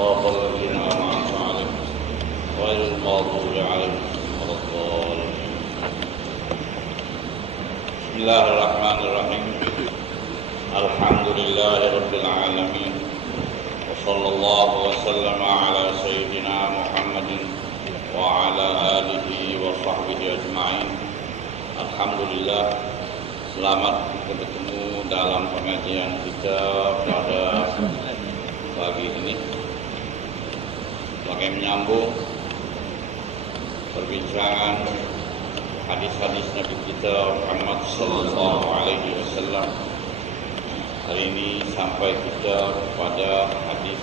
صراط الذين أنعمت عليهم غير المغضوب عليهم ولا الضالين. بسم الله الرحمن الرحيم. الحمد لله رب العالمين وصلى الله وسلم على سيدنا محمد وعلى آله وصحبه أجمعين. Alhamdulillah, selamat kita bertemu dalam pengajian kita pada pagi ini sebagai menyambung perbincangan hadis-hadis Nabi kita Muhammad sallallahu alaihi wasallam. Hari ini sampai kita pada hadis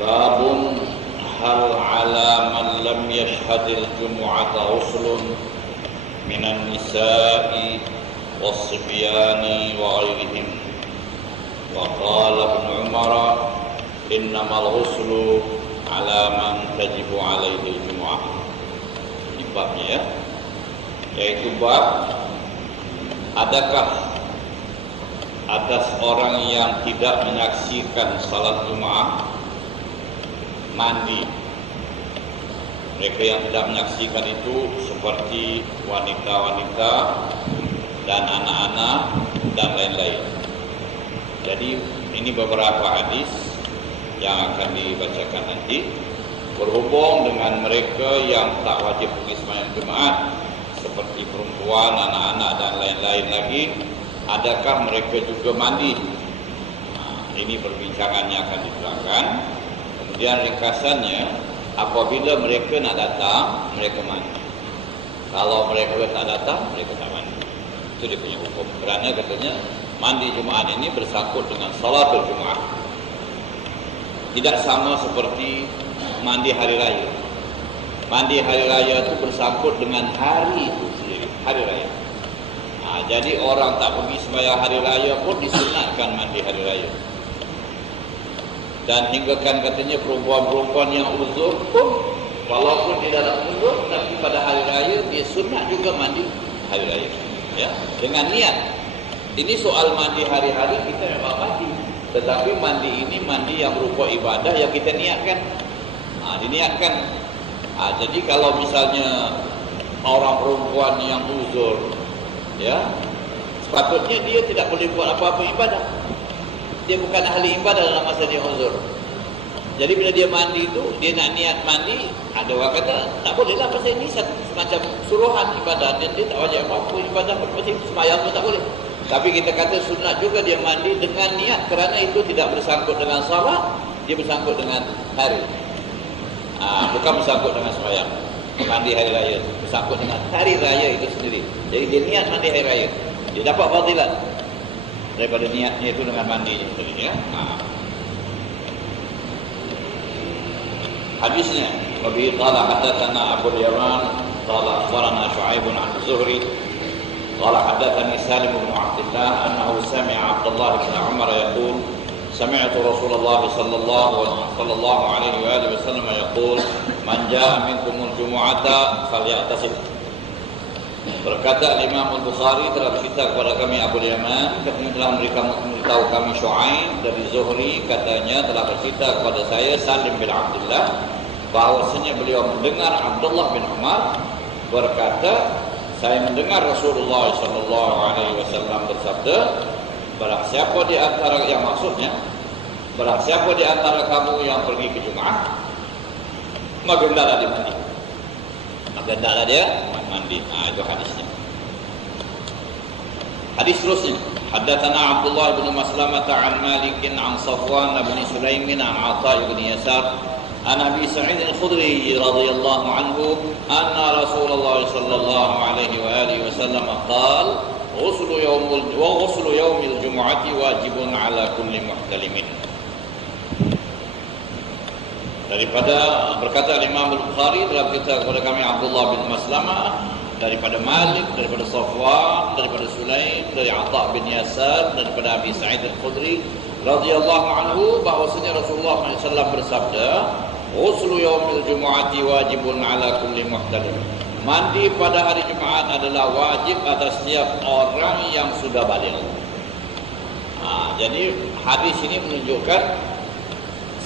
babun hal ala man lam yashhadil jumu'ata uslun minan nisa'i was-sibyani wa ghairihim. Wa qala Ibnu Umar innamal ghuslu ala man tajibu alaihi al-jumu'ah. Ini babnya ya, yaitu bab adakah atas orang yang tidak menyaksikan salat Jumat mandi. Mereka yang tidak menyaksikan itu seperti wanita-wanita dan anak-anak dan lain-lain. Jadi ini beberapa hadis yang akan dibacakan nanti berhubung dengan mereka yang tak wajib pergi sembahyang Jumat seperti perempuan, anak-anak dan lain-lain lagi. Adakah mereka juga mandi? Ini perbincangannya akan diterangkan. Kemudian ringkasannya, apabila mereka nak datang, mereka mandi. Kalau mereka tak datang, mereka tak mandi. Itu dia punya hukum. Kerana katanya mandi Jumaat ini bersangkut dengan salatul Jumaat. Tidak sama seperti mandi hari raya. Mandi hari raya itu bersangkut dengan hari itu sendiri, hari raya. Jadi orang tak pergi sembahyang hari raya pun disunatkan mandi hari raya. Dan hinggakan katanya perempuan-perempuan yang uzur pun walaupun dia dalam uzur, tapi pada hari raya dia sunat juga mandi hari raya. Ya, dengan niat. Ini soal mandi hari-hari kita memang mandi, tetapi mandi ini mandi yang berupa ibadah yang kita niatkan. Diniatkan. Jadi kalau misalnya orang perempuan yang uzur, ya, sepatutnya dia tidak boleh buat apa-apa ibadah. Dia bukan ahli ibadah dalam masa dia uzur. Jadi bila dia mandi itu, dia nak niat mandi, ada orang kata tak boleh lah pasal ini semacam suruhan ibadah, dan dia tak wajib apa-apa ibadah, macam sembahyang pun tak boleh. Tapi kita kata sunat juga dia mandi dengan niat, kerana itu tidak bersangkut dengan salat, dia bersangkut dengan hari. Bukan bersangkut dengan sembahyang. Mandi hari raya bersangkut dengan hari raya itu sendiri. Jadi dia niat mandi hari raya, dia dapat fadilat daripada niatnya itu dengan mandinya sendiri, ya. Hadisnya, wabihi qala haddatsana Abu Yaman qala akhbarana Shu'aib an Zuhri qala haddatsani Salim bin Abdullah annahu sami'a Abdullah bin Umar yaqul sami'tu Rasulullah sallallahu alaihi wa alihi wasallam yaqul man jaa'a minkumul jumu'ata falyaghtasil. Berkata Imam Al-Bukhari telah bercerita kepada kami Abu Yaman, katanya telah memberitahu kami Shu'aib dari Zuhri, katanya telah bercerita kepada saya Salim bin Abdullah bahawasanya beliau mendengar Abdullah bin Umar berkata, saya mendengar Rasulullah sallallahu alaihi wasallam bersabda, barang siapa di antara, yang maksudnya barang siapa di antara kamu yang pergi ke Jumaat, maka hendaklah dia mandi. Maka hendaklah dia mandi. Itu hadisnya. Hadis terusnya, haddatsana Abdullah bin Maslamah an Malik an Safwan bin Sulaim an Atha bin Yasar an Abi Sa'id al-Khudri radhiyallahu anhu anna Rasulullah sallallahu alaihi wa alihi wasallam qala ghuslu yaumil jumu'ati wajibun ala kulli muhtalimin. Daripada berkata Imam Al-Bukhari telah berkata kepada kami Abdullah bin Maslamah daripada Malik, daripada Safwan, daripada Sulaim, dari Atha bin Yasar, daripada Abi Sa'id al-Khudri radhiyallahu anhu bahwasanya Rasulullah SAW bersabda, ghuslu yaumil jumu'ati wajibun ala kulli muhtalim. Mandi pada hari Jumaat adalah wajib atas setiap orang yang sudah baligh. Jadi hadis ini menunjukkan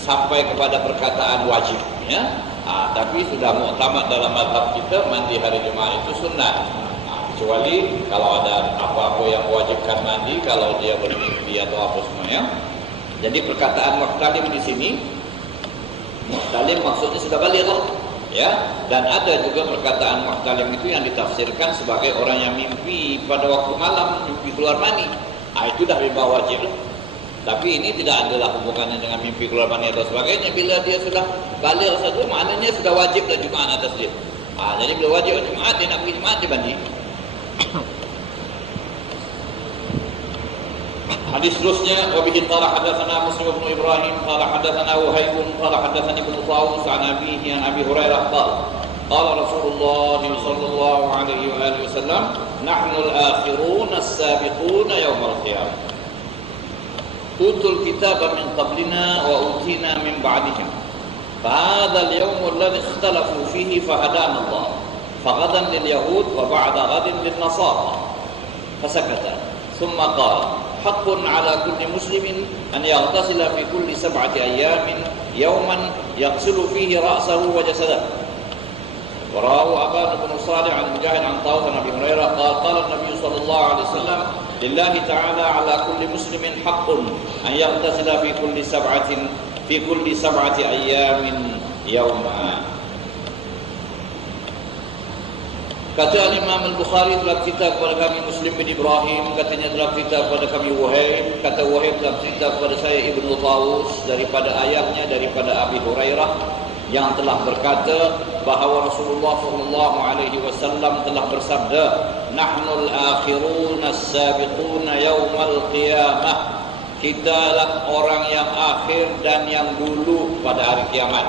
sampai kepada perkataan wajib, ya. Tapi sudah muktamad dalam mazhab kita mandi hari Jumaat itu sunnah. Kecuali kalau ada apa-apa yang mewajibkan mandi, kalau dia bermimpi atau apa semuanya. Jadi perkataan muhtalim di sini, muhtalim maksudnya sudah balik, ya. Dan ada juga perkataan muhtalim itu yang ditafsirkan sebagai orang yang mimpi pada waktu malam, mimpi keluar mani. Itu dah riba wajib. Tapi ini tidak adalah hubungannya dengan mimpi keluar mani atau sebagainya. Bila dia sudah balik saja, maknanya sudah wajiblah Jumaat atas dia. Jadi bila wajib Jumaat, dia nak pergi Jumaat, dia mandi. Hadis seterusnya, wa bihi qala hadatsana Muslim bin Ibrahim qala hadatsana Wahib qala hadatsani Ibnu Tawus an abihi an Abi Hurairah qala Rasulullah sallallahu alaihi wa alihi wasallam nahnu al-akhirun as-sabiqun yawm al-qiyamah utul kitaba min qablina wa utina min ba'dihim fahadha al-yawm alladhi ikhtalafu fihi fahadana Allah faghadan lil-yahud wa ba'da ghadin lin-nasara fasakata thumma qala haqqun ala kulli muslimin an yaghtasila fi kulli 7 ayyamin yawman yaghsilu fihi ra'sahu wa jasadahu ورواه أبان بن صالح عن مجاهد عن طاووس عن أبي هريرة قال النبي صلى الله عليه وسلم لله تعالى على كل مسلم حق أن يغتسل في كل 7 أيام يوما. Kata Imam Al-Bukhari dalam kitab kepada kami Muslim bin Ibrahim, katanya dalam kitab kepada kami Wahib, kata Wahib dalam kitab kepada saya Ibnu Tawus daripada ayahnya daripada Abi Hurairah yang telah berkata bahawa Rasulullah sallallahu alaihi wasallam telah bersabda, "Nahnul akhirun as-sabiqun yaumal qiyamah." Kitalah orang yang akhir dan yang dulu pada hari kiamat.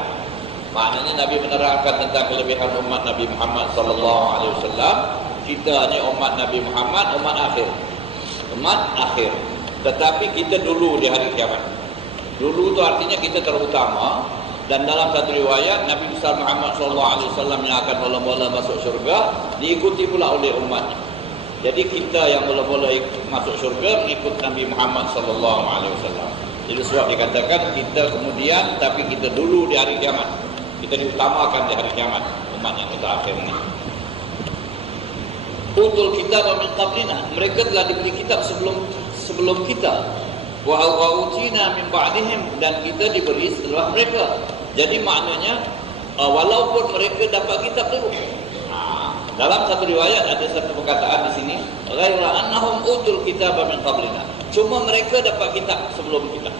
Maknanya Nabi menerangkan tentang kelebihan umat Nabi Muhammad sallallahu alaihi wasallam. Kita ni umat Nabi Muhammad, umat akhir. Umat akhir. Tetapi kita dulu di hari kiamat. Dulu tu artinya kita terutama. Dan dalam satu riwayat Nabi besar Muhammad SAW yang akan mula-mula masuk syurga diikuti pula oleh umatnya. Jadi kita yang mula-mula masuk syurga mengikut Nabi Muhammad SAW. Jadi sebab dikatakan kita kemudian, tapi kita dulu di hari kiamat. Kita diutamakan di hari kiamat, umat yang kita akhir ini. Utul kitab min qablina, mereka telah diberi kitab sebelum kita. Wa utina min ba'dihim, dan kita diberi setelah mereka. Jadi maknanya walaupun mereka dapat kitab dulu. Dalam satu riwayat ada satu perkataan di sini, ghaira annahum utul kitaba min qablina. Cuma mereka dapat kitab sebelum kita.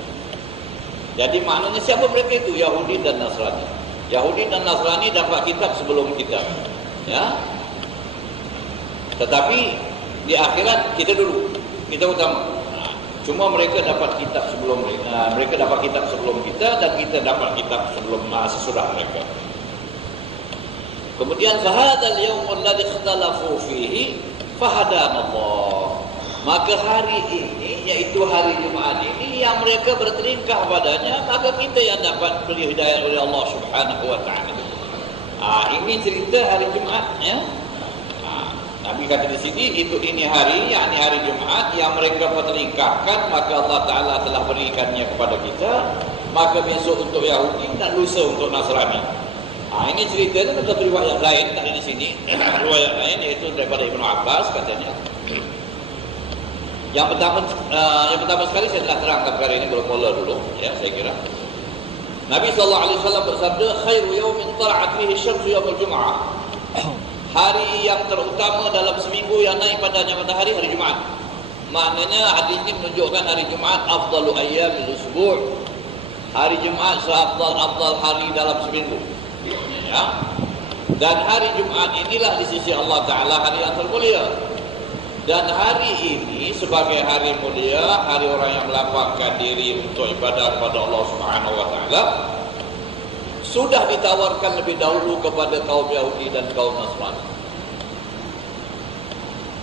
Jadi maknanya siapa mereka itu? Yahudi dan Nasrani. Yahudi dan Nasrani dapat kitab sebelum kita. Ya. Tetapi di akhirat kita dulu. Kita utama. Cuma mereka dapat kitab sebelum mereka dapat kitab sebelum kita, dan kita dapat kitab sebelum sesudah mereka. Kemudian fahadal yaum alladhi ikhtalafu fihi fahadana Allah. Maka hari ini, yaitu hari Jumaat ini yang mereka berteringkah padanya, maka kita yang dapat beri hidayah oleh Allah Subhanahu wa taala. Ini cerita hari Jumaat, ya. Nabi kata di sini, ini hari, yakni hari Jumaat yang mereka pertelingkahkan, maka Allah Ta'ala telah berikannya kepada kita, maka besok untuk Yahudi dan lusa untuk Nasrani. Ini ceritanya menurut riwayat lain, tak ada di sini. Riwayat lain iaitu daripada Ibnu Abbas katanya. Yang pertama sekali saya telah terangkan perkara ini bermula dulu, ya saya kira. Nabi SAW bersabda, khairu yawmin tala'at fihi syamsu yawmul Jum'ah. Hari yang terutama dalam seminggu yang naik padanya matahari, hari Jumaat. Maknanya hadis ini menunjukkan hari Jumaat afdalu ayyamil usbu'. Hari Jumaat seafdal hari dalam seminggu. Ya. Dan hari Jumaat inilah di sisi Allah Ta'ala hari yang termulia. Dan hari ini sebagai hari mulia, hari orang yang melapangkan diri untuk ibadah kepada Allah Subhanahu wa Ta'ala, sudah ditawarkan lebih dahulu kepada kaum Yahudi dan kaum Nasrani.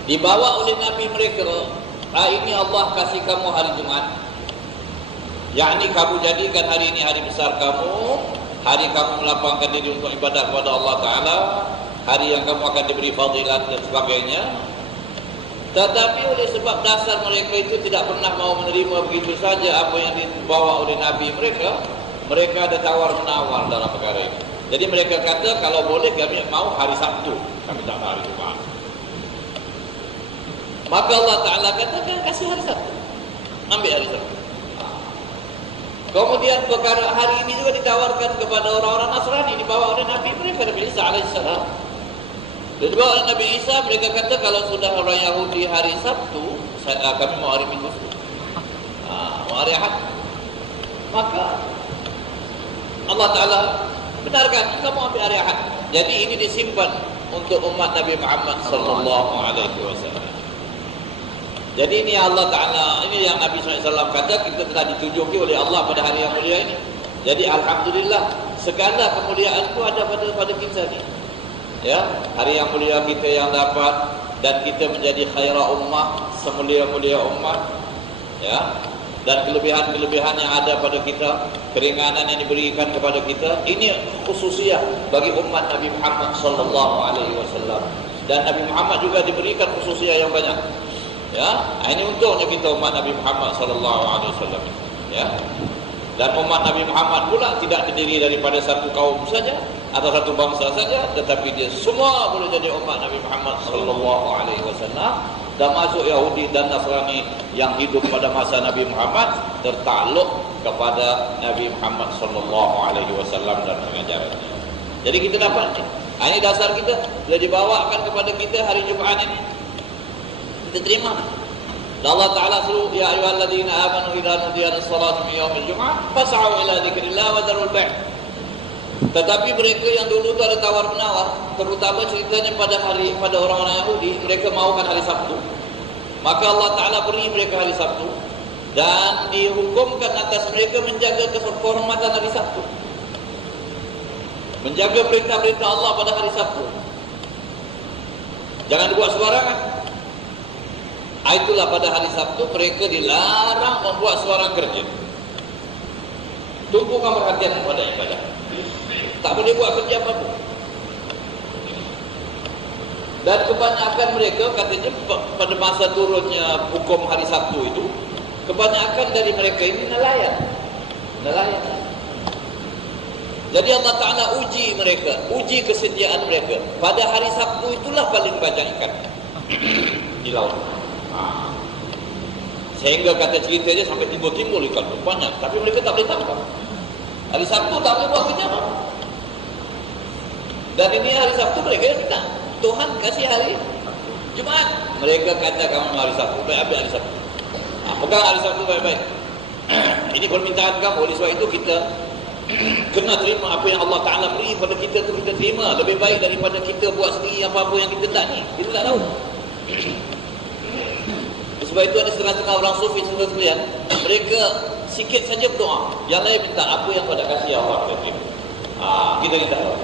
Dibawa oleh Nabi mereka, ini Allah kasih kamu hari Jumaat. Yakni kamu jadikan hari ini hari besar kamu, hari kamu melapangkan diri untuk ibadah kepada Allah Ta'ala, hari yang kamu akan diberi fadilat dan sebagainya. Tetapi oleh sebab dasar mereka itu tidak pernah mau menerima begitu saja apa yang dibawa oleh Nabi mereka, mereka ada tawar-menawar dalam perkara ini. Jadi mereka kata kalau boleh kami mau hari Sabtu, kami tak mau hari Jumaat. Maka Allah Ta'ala katakan kasih hari Sabtu, ambil hari Sabtu. Kemudian perkara hari ini juga ditawarkan kepada orang-orang Nasrani, dibawa oleh Nabi mereka, Nabi Isa alaihissalam. Dan dibawa oleh Nabi Isa, mereka kata kalau sudah orang Yahudi hari Sabtu, kami mau hari Minggu, mau hari Ahad. Maka Allah Ta'ala benarkan, kamu ambil hari Ahad. Jadi ini disimpan untuk umat Nabi Muhammad sallallahu alaihi wasallam. Jadi ini Allah Ta'ala, ini yang Nabi SAW kata, kita telah ditujuki oleh Allah pada hari yang mulia ini. Jadi Alhamdulillah, segala kemuliaan itu ada pada kita ni. Ya, hari yang mulia kita yang dapat, dan kita menjadi khairah ummah, semulia-mulia ummah. Ya, dan kelebihan-kelebihan yang ada pada kita, keringanan yang diberikan kepada kita, ini khususiah bagi umat Nabi Muhammad SAW. Dan Nabi Muhammad juga diberikan khususiah yang banyak. Ya, ini untungnya kita umat Nabi Muhammad SAW. Ya, dan umat Nabi Muhammad pula tidak terdiri daripada satu kaum saja atau satu bangsa saja, tetapi dia semua boleh jadi umat Nabi Muhammad SAW. Dan masuk Yahudi dan Nasrani yang hidup pada masa Nabi Muhammad tertakluk kepada Nabi Muhammad SAW dan pengajarannya. Jadi kita dapat ini dasar kita bila dibawakan kepada kita hari Jumaat ini, kita terima. Dan Allah Ta'ala suruh, ya ayyuhalladzina amanu idza nudiya lis-salati min yaumil jum'ah fas'au ila dzikrillah wa dzarul bai'. Tetapi mereka yang dulu tu ada tawar-menawar, terutama ceritanya pada orang-orang Yahudi, mereka mahukan hari Sabtu. Maka Allah Ta'ala beri mereka hari Sabtu dan dihukumkan atas mereka menjaga kehormatan hari Sabtu, menjaga perintah-perintah Allah pada hari Sabtu. Jangan dibuat sembarangan. Itulah pada hari Sabtu mereka dilarang membuat suara kerja. Tumpukan perhatian kepada ibadah. Tak boleh buat kerja apa-apa. Dan kebanyakan mereka katanya pada masa turunnya hukum hari Sabtu itu, kebanyakan dari mereka ini nelayan. Jadi Allah Ta'ala uji mereka, uji kesetiaan mereka. Pada hari Sabtu itulah paling banyak ikan di laut. Sehingga kata ceritanya sampai timbul-timbul ikan tu banyak, tapi mereka tak boleh tangkap. Hari Sabtu tak boleh buat kerja. Dan ini hari Sabtu mereka minta Tuhan kasih hari Jumaat. Mereka kata kamu hari Sabtu, baik ambil hari Sabtu. Pegang hari Sabtu baik-baik. Ini permintaan kamu. Oleh sebab itu kita kena terima apa yang Allah Ta'ala beri pada kita tu, kita terima. Lebih baik daripada kita buat sendiri apa-apa yang kita tak ni. Kita tak tahu. Sebab itu ada setengah-setengah orang sufi sekalian, mereka sikit saja berdoa, yang lain minta apa yang kau nak kasih Allah kita terima. Kita ni tak tahu.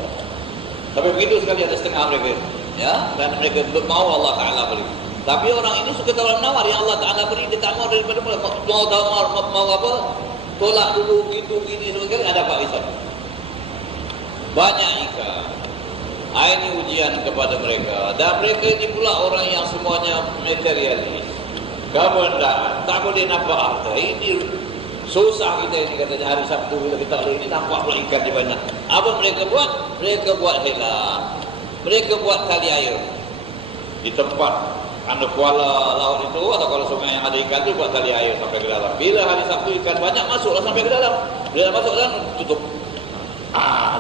Tapi begitu sekali ada setengah mereka, ya, dan mereka mau Allah Ta'ala beri. Tapi orang ini suka tawar-menawar, yang Allah Ta'ala beri dia tak mau daripada mau apa, tolak dulu gitu gini sebagainya, ada apa risau. Banyak ikan. Ini ujian kepada mereka. Dan mereka ini pula orang yang semuanya materialis. Kamu tak boleh nampak harta. Ini susah kita ini katanya hari Sabtu bila kita boleh ini nampak pula ikan di banyak. Apa mereka buat? Mereka buat hela. Mereka buat tali air di tempat kuala laut itu atau kuala sungai yang ada ikan itu, buat tali air sampai ke dalam. Bila hari Sabtu ikan banyak, masuklah sampai ke dalam. Bila masuk dalam, tutup.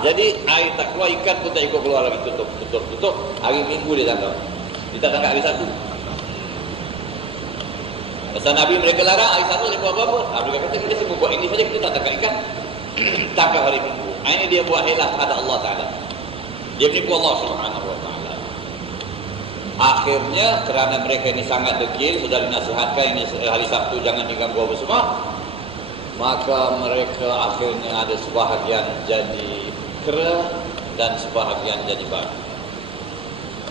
Jadi air tak keluar, ikan pun tak ikut keluar lagi, tutup. Hari Minggu dia tangkap. Dia tak tangkap hari Sabtu. Pasal Nabi mereka larang hari Sabtu dia buat apa-apa. Mereka kata kita sibuk buat ini saja, kita tak tangkap ikan. Tangkap hari Minggu. Ini dia buat helah pada Allah Ta'ala. Dia menipu Allah Subhanahu Wa Ta'ala. Akhirnya kerana mereka ini sangat degil, sudah dinasihatkan ini hari Sabtu jangan diganggu apa semua, maka mereka akhirnya ada sebahagian jadi kera dan sebahagian jadi batu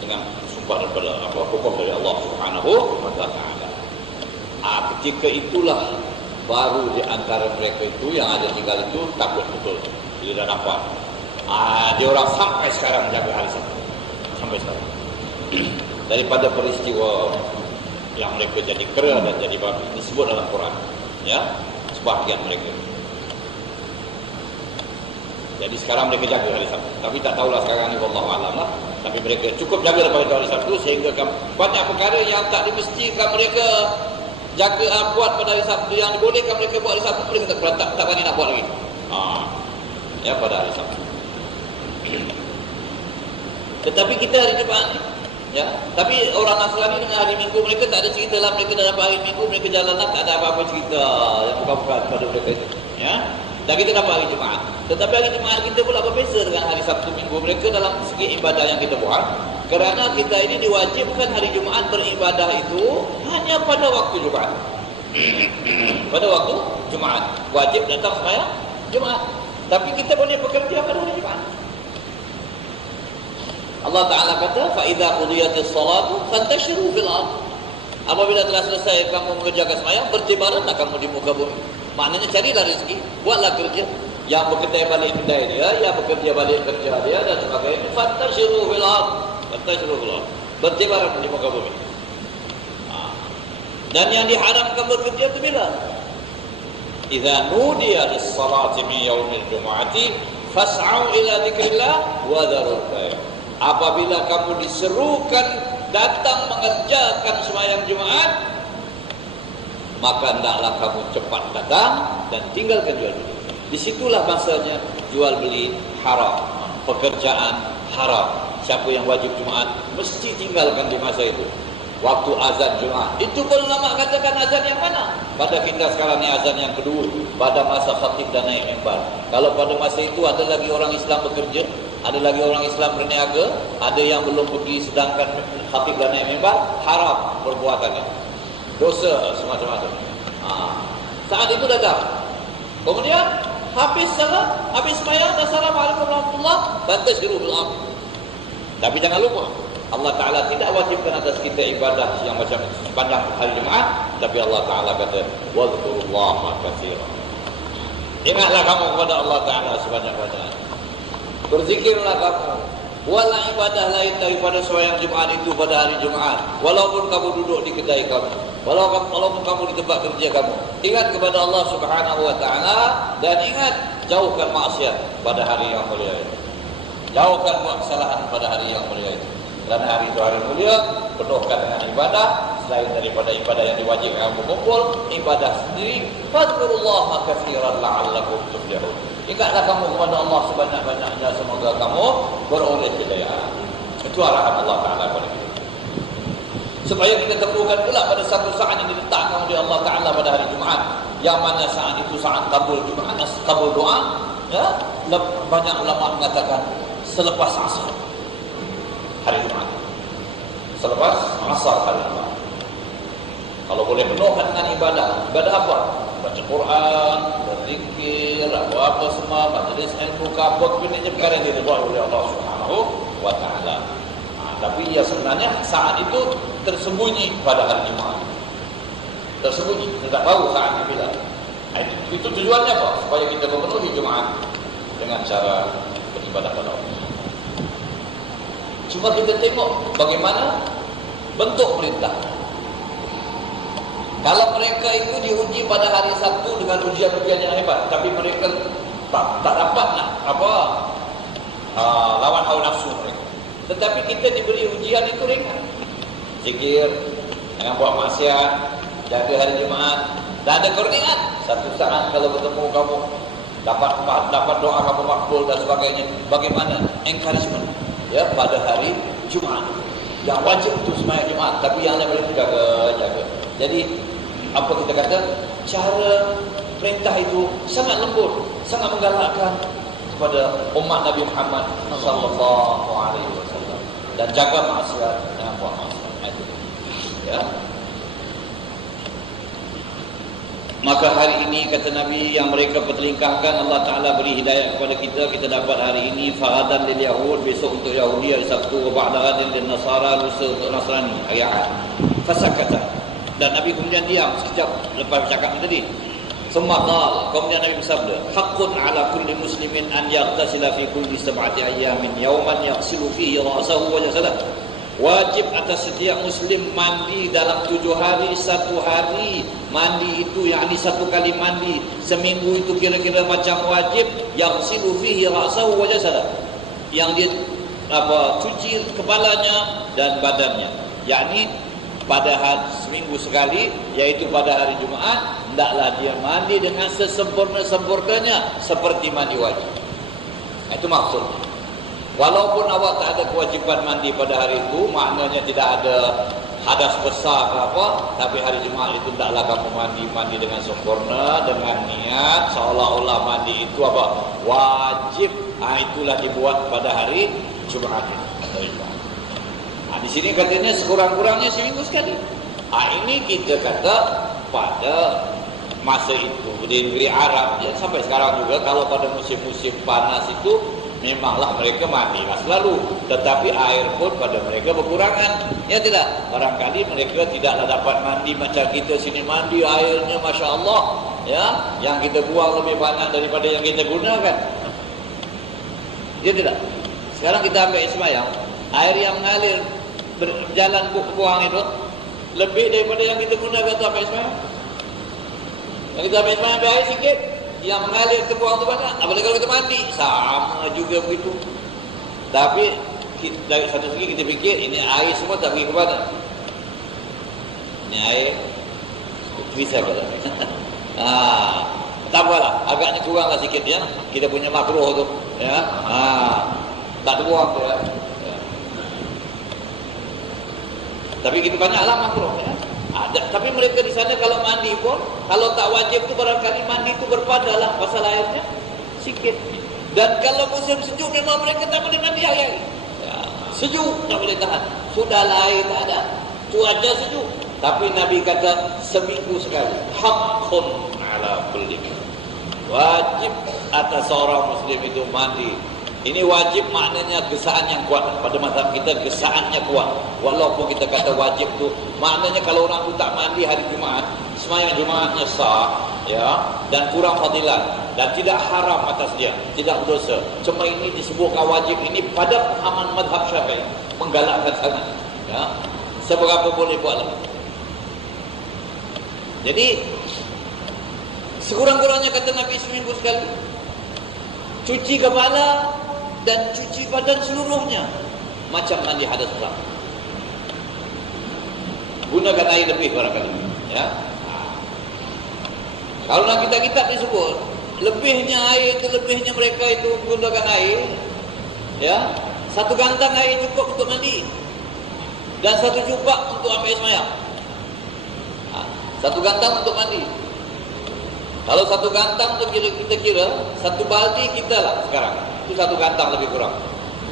dengan sumpah daripada hukum dari Allah Subhanahu Wa Ta'ala. Ketika itulah baru di antara mereka itu yang ada tinggal itu takut betul bila dah nampak. Dia orang sampai sekarang jaga hari Sabtu, sampai sekarang. Daripada peristiwa yang mereka jadi kera dan jadi babi. Disebut dalam Quran. Ya, sebahagian mereka. Jadi sekarang mereka jaga hari Sabtu. Tapi tak tahulah sekarang ni, wallahu alam lah. Tapi mereka cukup jaga daripada hari Sabtu sehingga banyak perkara yang tak dimestikan mereka jaga buat pada hari Sabtu, yang dibolehkan mereka buat hari Sabtu, mereka tak berani nak buat lagi. Ya, pada hari Sabtu. Tetapi kita hari Jumaat ni, ya, tapi orang Nasrani dengan hari Minggu mereka tak ada cerita lah. Mereka dalam hari Minggu mereka jalan lah, tak ada apa-apa cerita yang bukan-bukan pada mereka. Ya. Dan kita dapat hari Jumaat. Tetapi hari Jumaat kita pula berbeza dengan hari Sabtu Minggu mereka dalam segi ibadah yang kita buat. Kerana kita ini diwajibkan hari Jumaat beribadah itu hanya pada waktu Jumaat. Pada waktu Jumaat. Wajib datang sembahyang Jumaat. Tapi kita boleh bekerja pada hari Jumaat. Allah Ta'ala kata, فَإِذَا قُضِيَتِ الصَّلَاةُ فَانْتَشِرُوا فِي الْأَرْضِ. Apabila telah selesai kamu mengerjakan sembahyang, bertibaranlah kamu di muka bumi. Maknanya carilah rezeki, buatlah kerja. Yang berkedai balik kedai dia, yang bekerja balik kerja dia dan sebagainya. Fantashiru fil ardh. Fantashiru fil ardh. Bertibaran di muka bumi. Dan yang diharamkan bekerja itu bila? Idza nudiya lis-salati min yaumil jumu'ati fas'au ila dzikrillah wa dzarul bay'. Apabila kamu diserukan datang mengerjakan sembahyang Jumaat, maka hendaklah kamu cepat datang dan tinggalkan jual beli. Disitulah masanya jual beli haram, pekerjaan haram. Siapa yang wajib Jumaat mesti tinggalkan di masa itu. Waktu azan Jumaat. Itu pun ulama katakan azan yang mana? Pada kita sekarang ni azan yang kedua, pada masa khatib dan naik mimbar. Kalau pada masa itu ada lagi orang Islam bekerja, ada lagi orang Islam berniaga, ada yang belum pergi sedangkan khatib dan naik mimbar, haram perbuatannya. Dosa semacam-macam. Saat itu datang. Kemudian habis salat, habis sembahyang, assalamualaikum warahmatullahi wabarakatuh, fantashiru fil ardh. Tapi jangan lupa, Allah Ta'ala tidak wajibkan atas kita ibadah yang macam sepanjang hari Jumaat. Tapi Allah Ta'ala kata, wadhkurullaha katsiran. Ingatlah kamu kepada Allah Ta'ala sebanyak-banyaknya. Berzikirlah kamu. Buatlah ibadah lain daripada sembahyang Jumaat itu pada hari Jumaat. Walaupun kamu duduk di kedai kamu, walaupun kamu di tempat kerja kamu, ingat kepada Allah Subhanahu wa Ta'ala dan ingat jauhkan maksiat pada hari yang mulia itu. Jauhkan buat kesalahan pada hari yang mulia itu. Kerana hari itu hari mulia, penuhkan dengan ibadah selain daripada ibadah yang diwajibkan berkumpul, ibadah sendiri. Fadhkurullaha katsiran la'allakum tuflihun. Ingatlah kamu kepada Allah sebanyak-banyaknya, semoga kamu beroleh kejayaan. Itu arahan Allah Ta'ala kepada kita. Supaya kita temukan pula pada satu saat yang diletakkan oleh Allah Ta'ala pada hari Jumaat, yang mana saat itu saat kabul Jumaat, kabul doa. Ya, banyak ulama mengatakan selepas asar hari Jumaat. Selepas asar hari Jumaat. Kalau boleh penuhkan dengan ibadah. Ibadah apa? Baca Quran, berzikir, apa semua, majlis ilmu, kabut, ini perkara yang diridhai oleh Allah Subhanahu wa Ta'ala. Tapi ya sebenarnya saat itu tersembunyi pada hari Jumaat. Tersembunyi, tidak tahu saatnya bila. Itu tujuannya apa? Supaya kita memenuhi Jumaat dengan cara beribadah pada Allah. Cuma kita tengok bagaimana bentuk perintah. Kalau mereka itu diuji pada hari Sabtu dengan ujian-ujian yang hebat, tapi mereka tak dapat lawan hawa nafsu mereka. Tetapi kita diberi ujian itu ringan. Zikir, jangan buat maksiat, jaga hari Jumaat. Dan ada kurniat. Satu saat kalau bertemu kamu dapat doa kamu makbul dan sebagainya. Bagaimana encouragement ya pada hari Jumaat. Yang wajib untuk sembahyang Jumaat, tapi yang lain boleh jaga. Jadi apa kita kata, cara perintah itu sangat lembut, sangat menggalakkan kepada umat Nabi Muhammad sallallahu alaihi wasallam dan jaga maksiat, jangan buat maksiat. Ya. Maka hari ini kata Nabi yang mereka pertelingkahkan, Allah Ta'ala beri hidayah kepada kita. Kita dapat hari ini faradan lil Yahud, besok untuk Yahudi hari Sabtu, wa ba'da ghadin lin Nasara, lusa untuk Nasrani hari Ahad. Fasakata. Dan Nabi kemudian diam sekejap lepas bercakap tadi. Summa qala, kemudian Nabi bersabda, haqqun ala kulli muslimin an yaghtasila fi kulli sab'ati ayyamin yawman yaghsilu fihi ra'sahu wa jasadahu. Wajib atas setiap Muslim mandi dalam 7 hari, 1 hari. Mandi itu yakni 1 kali mandi. Seminggu itu kira-kira macam wajib. Yaghsilu fihi ra'sahu wa jasadahu. Yang dia cuci kepalanya dan badannya. Yakni pada hari seminggu sekali, yaitu pada hari Jumaat, hendaklah dia mandi dengan sesempurna-sempurnanya seperti mandi wajib. Itu maksudnya. Walaupun awak tak ada kewajipan mandi pada hari itu, maknanya tidak ada hadas besar ke apa, tapi hari Jumaat itu taklah kamu mandi dengan sempurna, dengan niat seolah-olah mandi itu apa? Wajib. Itulah dibuat pada hari Jumaat itu. Di sini katanya sekurang-kurangnya seminggu sekali. Ini kita kata pada masa itu di negeri Arab, ya, sampai sekarang juga kalau pada musim-musim panas itu memanglah mereka mandilah selalu, tetapi air pun pada mereka berkurangan, ya tidak? Barangkali mereka tidaklah dapat mandi macam kita sini mandi airnya Masya Allah, ya, yang kita buang lebih banyak daripada yang kita gunakan, ya tidak? Sekarang kita ambil sembahyang, air yang mengalir berjalan buang itu lebih daripada yang kita gunakan untuk ambil sembahyang. Yang kita ambil sembahyang ambil air sikit, yang mengalir ke buang tu banyak. Apalagi kalau kita mandi, sama juga begitu. Tapi dari satu segi kita fikir ini air semua tak pergi ke mana. Ini air bisa ke tak? Tak apalah, agaknya kuranglah sikit ya. Kita punya makruh tu, ya. Tak terbuang tu ya. Tapi kita banyaklah makruh ya. Tapi mereka di sana kalau mandi pun, kalau tak wajib tu barangkali mandi tu berpadalah pasal airnya sikit. Dan kalau musim sejuk memang mereka tak boleh mandi hari-hari. Ya, sejuk tak boleh tahan. Sudahlah air tak ada, cuaca sejuk. Tapi Nabi kata seminggu sekali. Haqqun ala kulli. Wajib atas seorang Muslim itu mandi. Ini wajib maknanya gesaan yang kuat. Pada mazhab kita gesaannya kuat. Walaupun kita kata wajib tu, maknanya kalau orang tu tak mandi hari Jumaat, sembahyang Jumaatnya sah, ya, dan kurang fadilat dan tidak haram atas dia, tidak berdosa. Cuma ini disebutkan wajib ini pada pemahaman mazhab Syafi'i, menggalakkan sangat, ya. Seberapa boleh buatlah. Jadi sekurang-kurangnya kata Nabi seminggu sekali. Cuci kepala dan cuci badan seluruhnya macam mandi hadas besar. Gunakan air lebih barangkali, ya. Kalau nak kitab-kitab disebut lebihnya air itu, lebihnya mereka itu gunakan air, ya. 1 gantang air cukup untuk mandi dan 1 jubak untuk ambil sembahyang. 1 gantang untuk mandi. Kalau 1 gantang tu kita kira 1 baldi kita lah sekarang. Itu 1 gantang lebih kurang.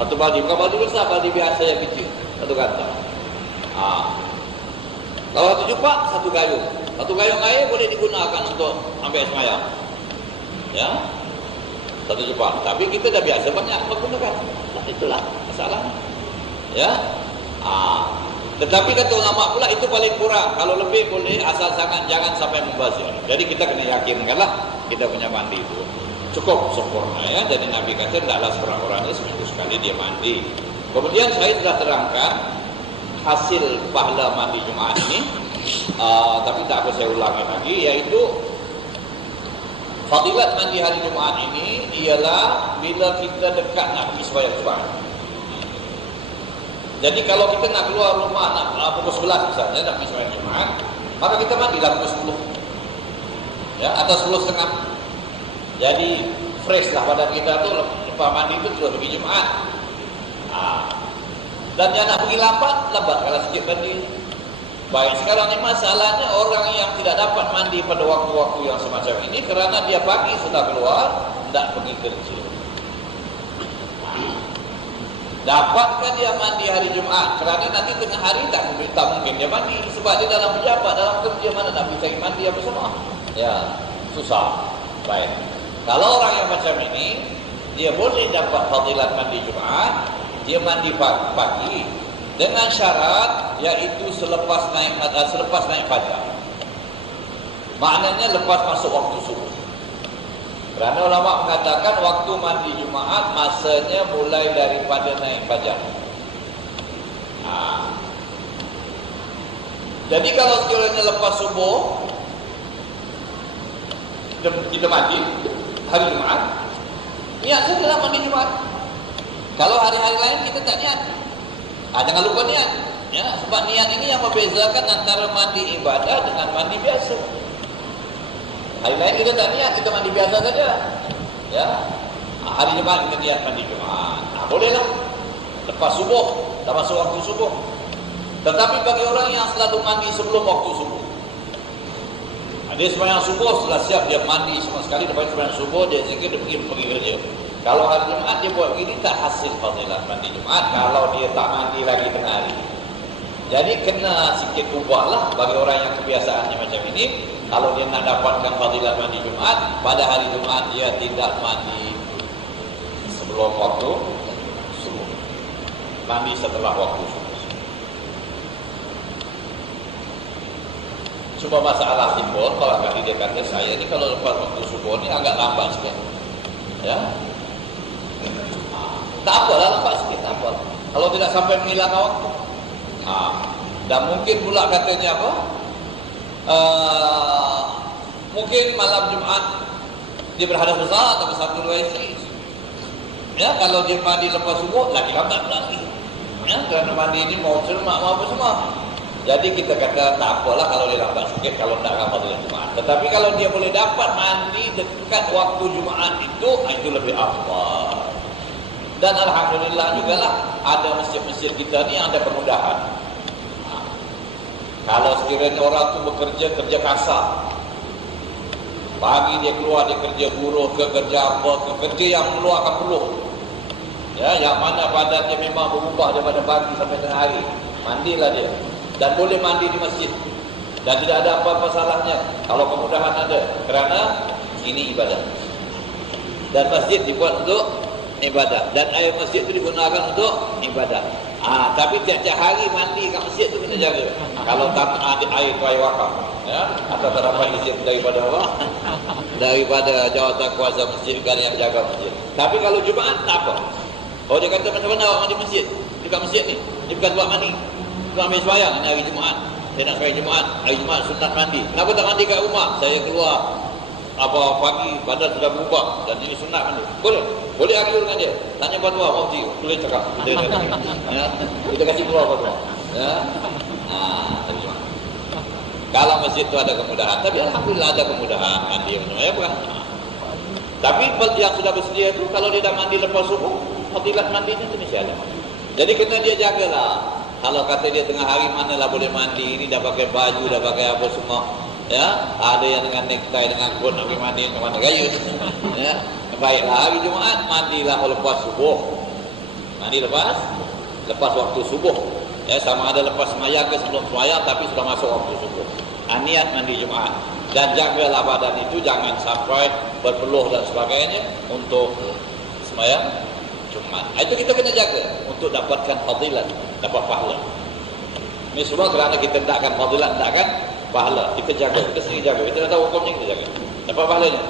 1 baldi, bukan baldi besar, baldi biasa yang kecil. 1 gantang. Kalau 1 jubak, 1 gayung. 1 gayung air boleh digunakan untuk ambil sembahyang. Ya. 1 jubak. Tapi kita dah biasa banyak menggunakan. Itulah masalahnya. Ya. Tetapi kata ulama pula itu paling kurang. Kalau lebih boleh, asal sangat jangan sampai membazir. Jadi kita kena yakinkanlah kita punya mandi itu cukup sempurna, ya. Jadi Nabi kata hendaklah seorang-orangnya seminggu sekali dia mandi. Kemudian saya telah terangkan hasil pahala mandi Jumaat ini, tapi tak apa saya ulangi lagi, yaitu fadilat mandi hari Jumaat ini ialah bila kita dekat nak pergi sembahyang Jumaat. Jadi kalau kita nak keluar rumah nak pukul 11 misalnya nak pergi sembahyang Jumaat, maka kita mandilah pukul 10. Ya, atau 10.30. Jadi fresh lah badan kita tu, lepas mandi tu terus pergi Jumaat. Dan yang nak pergi lambat kalau sikit mandi. Baik, sekarang ni masalahnya orang yang tidak dapat mandi pada waktu-waktu yang semacam ini kerana dia pagi sudah keluar, tak pergi kerja. Dapatkah dia mandi hari Jumaat? Kerana nanti tengah hari tak mungkin dia mandi. Sebab dia dalam pejabat, dalam kerja, mana nak bisa mandi apa semua. Ya, susah. Baik. Kalau orang yang macam ini, dia boleh dapat fadilat mandi Jumaat, dia mandi pagi dengan syarat iaitu selepas naik fajar. Maknanya lepas masuk waktu subuh. Kerana ulama mengatakan waktu mandi Jumaat masanya mulai daripada naik fajar. Jadi kalau sekiranya lepas subuh kita mandi hari Jumaat, niat sajalah mandi Jumaat. Kalau hari-hari lain kita tak niat. Jangan lupa niat. Ya, sebab niat ini yang membezakan antara mandi ibadah dengan mandi biasa. Hari lain kita tak niat, kita mandi biasa saja. Ya, hari Jumaat kita niat mandi Jumaat. Bolehlah. Lepas subuh, dah masuk waktu subuh. Tetapi bagi orang yang selalu mandi sebelum waktu subuh, dia sembahyang subuh, setelah siap dia mandi semua sekali, lepas sembahyang subuh dia zikir, dia pergi kerja. Kalau hari Jumaat dia buat begini, tak hasil fadilah mandi Jumaat kalau dia tak mandi lagi tengah hari. Jadi kena sikit ubahlah bagi orang yang kebiasaannya macam ini. Kalau dia nak dapatkan fadilah mandi Jumaat, pada hari Jumaat dia tidak mandi sebelum waktu subuh, mandi setelah waktu subuh. Cuma masalah simbol, kalau kali dia kata saya ni kalau lepas waktu subuh ni agak lambat sikit. Ya. Tak apalah lambat sikit, tak apa. Kalau tidak sampai menghilangkan waktu. Dan mungkin pula katanya apa? Mungkin malam Jumaat dia berhadas besar atau satu dua isi. Ya, kalau dia mandi lepas subuh lagi lambat lagi. Ya, kerana mandi ini mau cermak mau apa semua. Jadi kita kata tak apalah kalau dia lambat sikit kalau tak akan fadilah Jumaat. Tetapi kalau dia boleh dapat mandi dekat waktu Jumaat itu lebih afdal. Dan alhamdulillah jugalah ada masjid-masjid kita ni yang ada kemudahan. Kalau sekiranya orang tu bekerja kerja kasar, pagi dia keluar dia kerja buruh ke kerja apa ke kerja yang mengeluarkan peluh, ya, yang mana badannya memang berubah daripada pagi sampai tengah hari, mandilah dia. Dan boleh mandi di masjid. Dan tidak ada apa-apa salahnya kalau kemudahan ada. Kerana ini ibadah. Dan masjid dibuat untuk ibadah. Dan air masjid itu digunakan untuk ibadah. Tapi tiap-tiap hari mandi kat masjid itu kena jaga. Kalau tak ada air itu air wakaf. Ya? Atau terdapat izin daripada Allah. Daripada jawatan kuasa masjid kan yang jaga masjid. Tapi kalau Jumaat tak apa. Oh dia kata macam mana awak mandi masjid? Dekat masjid ni. Dia bukan buat mandi. Ambil sembahyang ini hari Jumaat. Saya nak sembahyang Jumaat. Hari Jumaat sunat mandi. Kenapa tak mandi kat rumah? Saya keluar pagi badan sudah berubah dan ini sunat mandi. Boleh. Boleh argue dengan dia. Tanya fatwa mufti. Boleh cakap. Ya. Kita kasih keluar fatwa. Ya. Hari Jumaat. Kalau masjid itu ada kemudahan, tapi alhamdulillah ada kemudahan mandi ya bukan. Tapi yang sudah bersedia itu kalau dia dah mandi lepas subuh, fadilah mandinya itu mesti ada. Jadi kena dia jagalah. Kalau kata dia tengah hari manalah boleh mandi, ini dah pakai baju, dah pakai apa semua. Ya, ada yang dengan necktie, dengan coat nak pergi mandi ke mana gaya. Ya, baiklah hari Jumaat mandilah lepas subuh. Mandi lepas waktu subuh. Ya, sama ada lepas sembahyang ke sebelum sembahyang tapi sudah masuk waktu subuh. Niat mandi Jumaat. Dan jagalah badan itu jangan sampai berpeluh dan sebagainya untuk sembahyang Jumaat. Itu kita kena jaga untuk dapatkan fadilah, dapat pahala. Ini semua kerana kita hendakkan fadilah, hendakkan pahala. Kita jaga, kita sendiri jaga. Kita dah tahu hukumnya, kita jaga. Dapat pahalanya.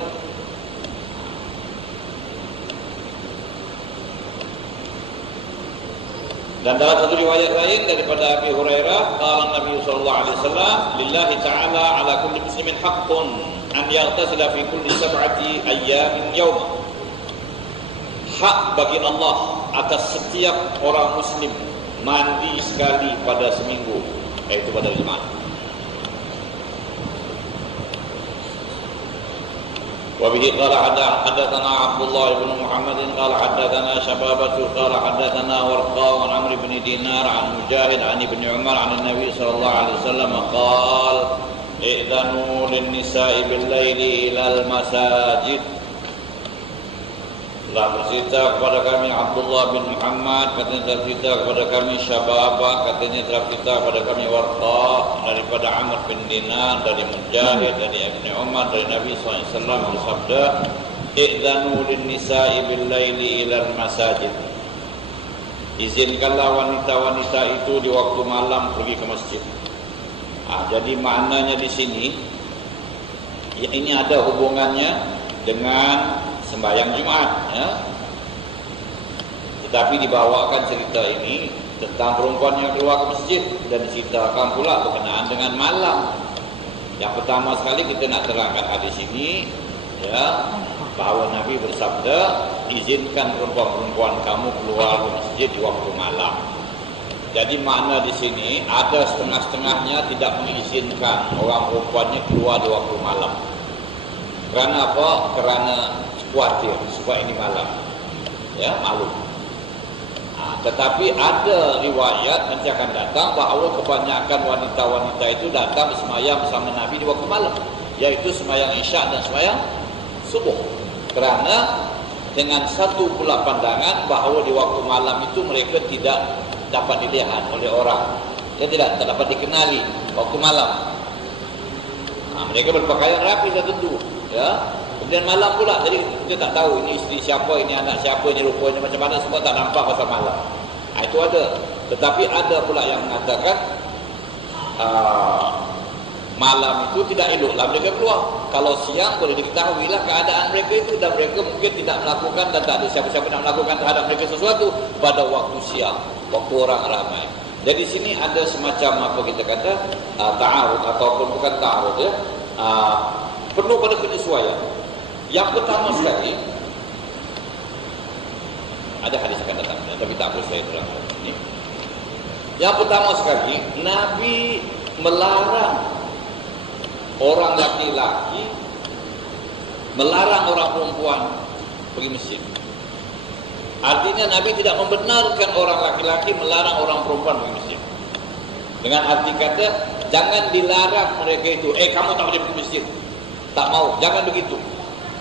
Dan dalam satu riwayat lain daripada Abi Hurairah, qala Nabi sallallahu alaihi wasallam, lillahi ta'ala ala kulli muslimin haqqun an yaghtasila fi kulli sab'ati ayyamin yawma. Hak bagi Allah atas setiap orang muslim mandi sekali pada seminggu, iaitu pada Jumaat. Wa bihi qala hadatsana Abdullah bin Muhammad qala hadatsana Syababatu qala hadatsana Warqa an Amr bin Dinar an Mujahid an Ibn Umar an Nabi sallallahu alaihi wasallam qala i'danu lin-nisa'i bil-laili ila al-masajid. Telah bercerita kepada kami Abdullah bin Muhammad, katanya telah cerita kepada kami Syababah, katanya telah cerita kepada kami Warqa daripada Amr bin Dinar, dari Mujahid, dari Ibn Umar, dari Nabi SAW bersabda, i'dhanu lin-nisa'i bil-laili ilal masajid. Izinkanlah wanita-wanita itu di waktu malam pergi ke masjid. Jadi maknanya di sini, ya, ini ada hubungannya dengan sembahyang Jumaat, ya. Tetapi dibawakan cerita ini tentang perempuan yang keluar ke masjid dan diceritakan pula berkenaan dengan malam. Yang pertama sekali kita nak terangkan hadis ini, ya, bahawa Nabi bersabda, izinkan perempuan-perempuan kamu keluar ke masjid di waktu malam. Jadi makna di sini ada setengah-setengahnya tidak mengizinkan orang perempuannya keluar di waktu malam. Kerana apa? Kerana khawatir sebab ini malam. Ya, malu. Tetapi ada riwayat nanti akan datang bahawa kebanyakan wanita-wanita itu datang bersemayam bersama Nabi di waktu malam, iaitu semayang Isyak dan semayang subuh. Kerana dengan satu pula pandangan bahawa di waktu malam itu mereka tidak dapat dilihat oleh orang, dia tidak dapat dikenali waktu malam. Mereka berpakaian rapi tentu, ya. Kemudian malam pula, jadi kita tak tahu ini isteri siapa, ini anak siapa, ini rupanya macam mana, semua tak nampak pasal malam. Itu ada. Tetapi ada pula yang mengatakan malam itu tidak eloklah mereka keluar. Kalau siang boleh diketahui lah keadaan mereka itu, dan mereka mungkin tidak melakukan dan tak ada siapa-siapa nak melakukan terhadap mereka sesuatu pada waktu siang, waktu orang ramai. Jadi sini ada semacam apa kita kata ta'arud ataupun bukan ta'arud, ya. Perlu pada penyesuaian. Yang pertama sekali, ada hadis akan datang, tapi tak boleh saya terangkan ini. Yang pertama sekali, Nabi melarang orang laki-laki, melarang orang perempuan pergi masjid. Artinya Nabi tidak membenarkan orang laki-laki melarang orang perempuan pergi masjid. Dengan arti kata, jangan dilarang mereka itu, kamu tak boleh pergi masjid. Tak mau, jangan begitu.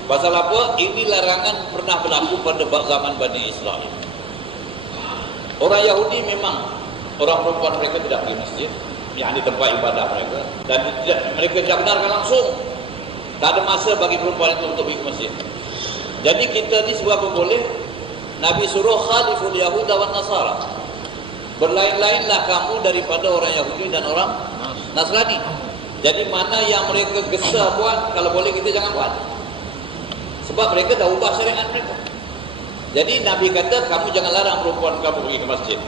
Pasal apa? Ini larangan pernah berlaku pada zaman Bani Israel. Orang Yahudi memang orang perempuan mereka tidak pergi masjid, yang di tempat ibadah mereka, dan mereka tidak benarkan langsung. Tak ada masa bagi perempuan itu untuk pergi ke masjid. Jadi kita ni sebab apa boleh? Nabi suruh khaliful Yahuda wan Nasara. Berlain-lainlah kamu daripada orang Yahudi dan orang Nasrani. Jadi mana yang mereka gesa buat, kalau boleh kita jangan buat. Sebab mereka dah ubah syariat mereka. Jadi Nabi kata, kamu jangan larang perempuan kamu pergi ke masjid.